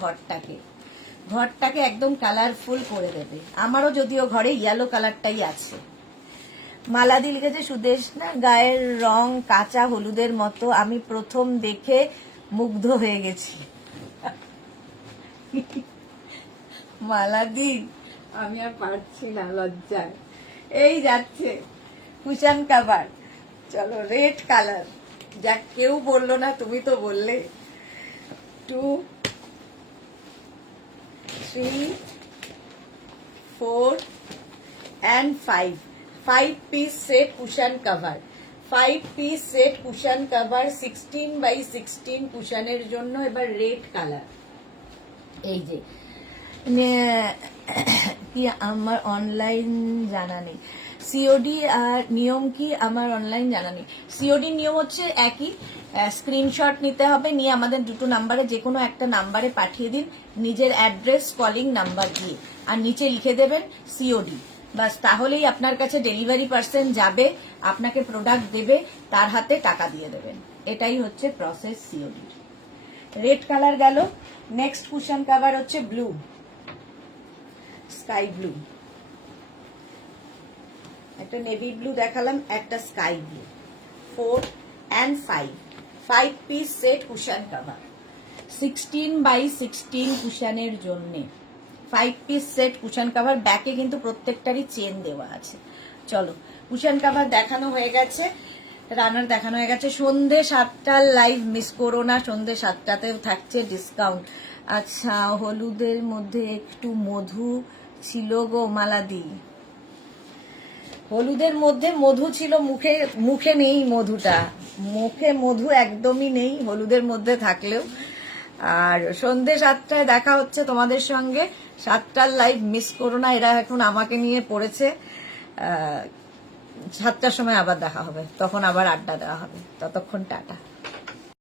ঘরটাকে একদম কালারফুল করে দেবে। আমারও যদিও ঘরে ইয়েলো কালারটাই আছে। মালাদি লিখেছে সুদেশ না গায়ের রং কাঁচা হলুদের মতো, আমি প্রথম দেখে মুগ্ধ হয়ে গেছি। মালাদি আমি আর পারছি না লজ্জায়। এই যাচ্ছে কুশন কাভার, চলো রেড কালার, যা কেউ বললো না তুমি তো বললে। 2, 3, 4 and 5 piece set cushion cover, 5 piece set cushion cover 16x16 কুশনের জন্য। এবার রেড কালার, এই যে কি আমার অনলাইন জানা নেই, সিওডি আর নিয়ম কি আমার অনলাইন জানা নেই। সিওডি নিয়ম হচ্ছে একই, স্ক্রিনশট নিতে হবে, নিয়ে আমাদের দুটো নাম্বারে যে কোনো একটা নাম্বারে পাঠিয়ে দিন নিজের অ্যাড্রেস কলিং নাম্বার দিয়ে, আর নিচে লিখে দেবেন সিওডি, বাস তাহলেই আপনার কাছে ডেলিভারি পার্সন যাবে, আপনাকে প্রোডাক্ট দেবে, তার হাতে টাকা দিয়ে দেবেন। এটাই হচ্ছে প্রসেস সিওডি। রেড কালার গেল। নেক্সট কুশন কাভার হচ্ছে ব্লু, স্কাই ব্লু, একটা নেভি ব্লু দেখালাম, একটা sky blue. 4 and 5 piece set cushion cover 16x16 কুশনের জন্য। 5 পিস সেট কুশন কাভার, ব্যাকে কিন্তু প্রত্যেকটারই চেন দেওয়া আছে। চলো কুশন কাভার দেখানো হয়ে গেছে, রানার দেখানো হয়ে গেছে। সন্ধ্যে 7টার লাইভ মিস করো না, সন্ধ্যে 7টাতেও থাকছে ডিসকাউন্ট। আচ্ছা হলুদের মধ্যে একটু মধু ছিল গো মালাদি, হলুদের মধ্যে মধু ছিল, মুখে নেই মধুটা, মুখে মধু একদমই নেই হলুদের মধ্যে থাকলেও। আর সন্ধ্যে 7টায় দেখা হচ্ছে তোমাদের সঙ্গে, 7টার লাইভ মিস করো না। এরা এখন আমাকে নিয়ে পড়েছে, 7টার সময় আবার দেখা হবে, তখন আবার আড্ডা দেওয়া হবে। ততক্ষণ টাটা।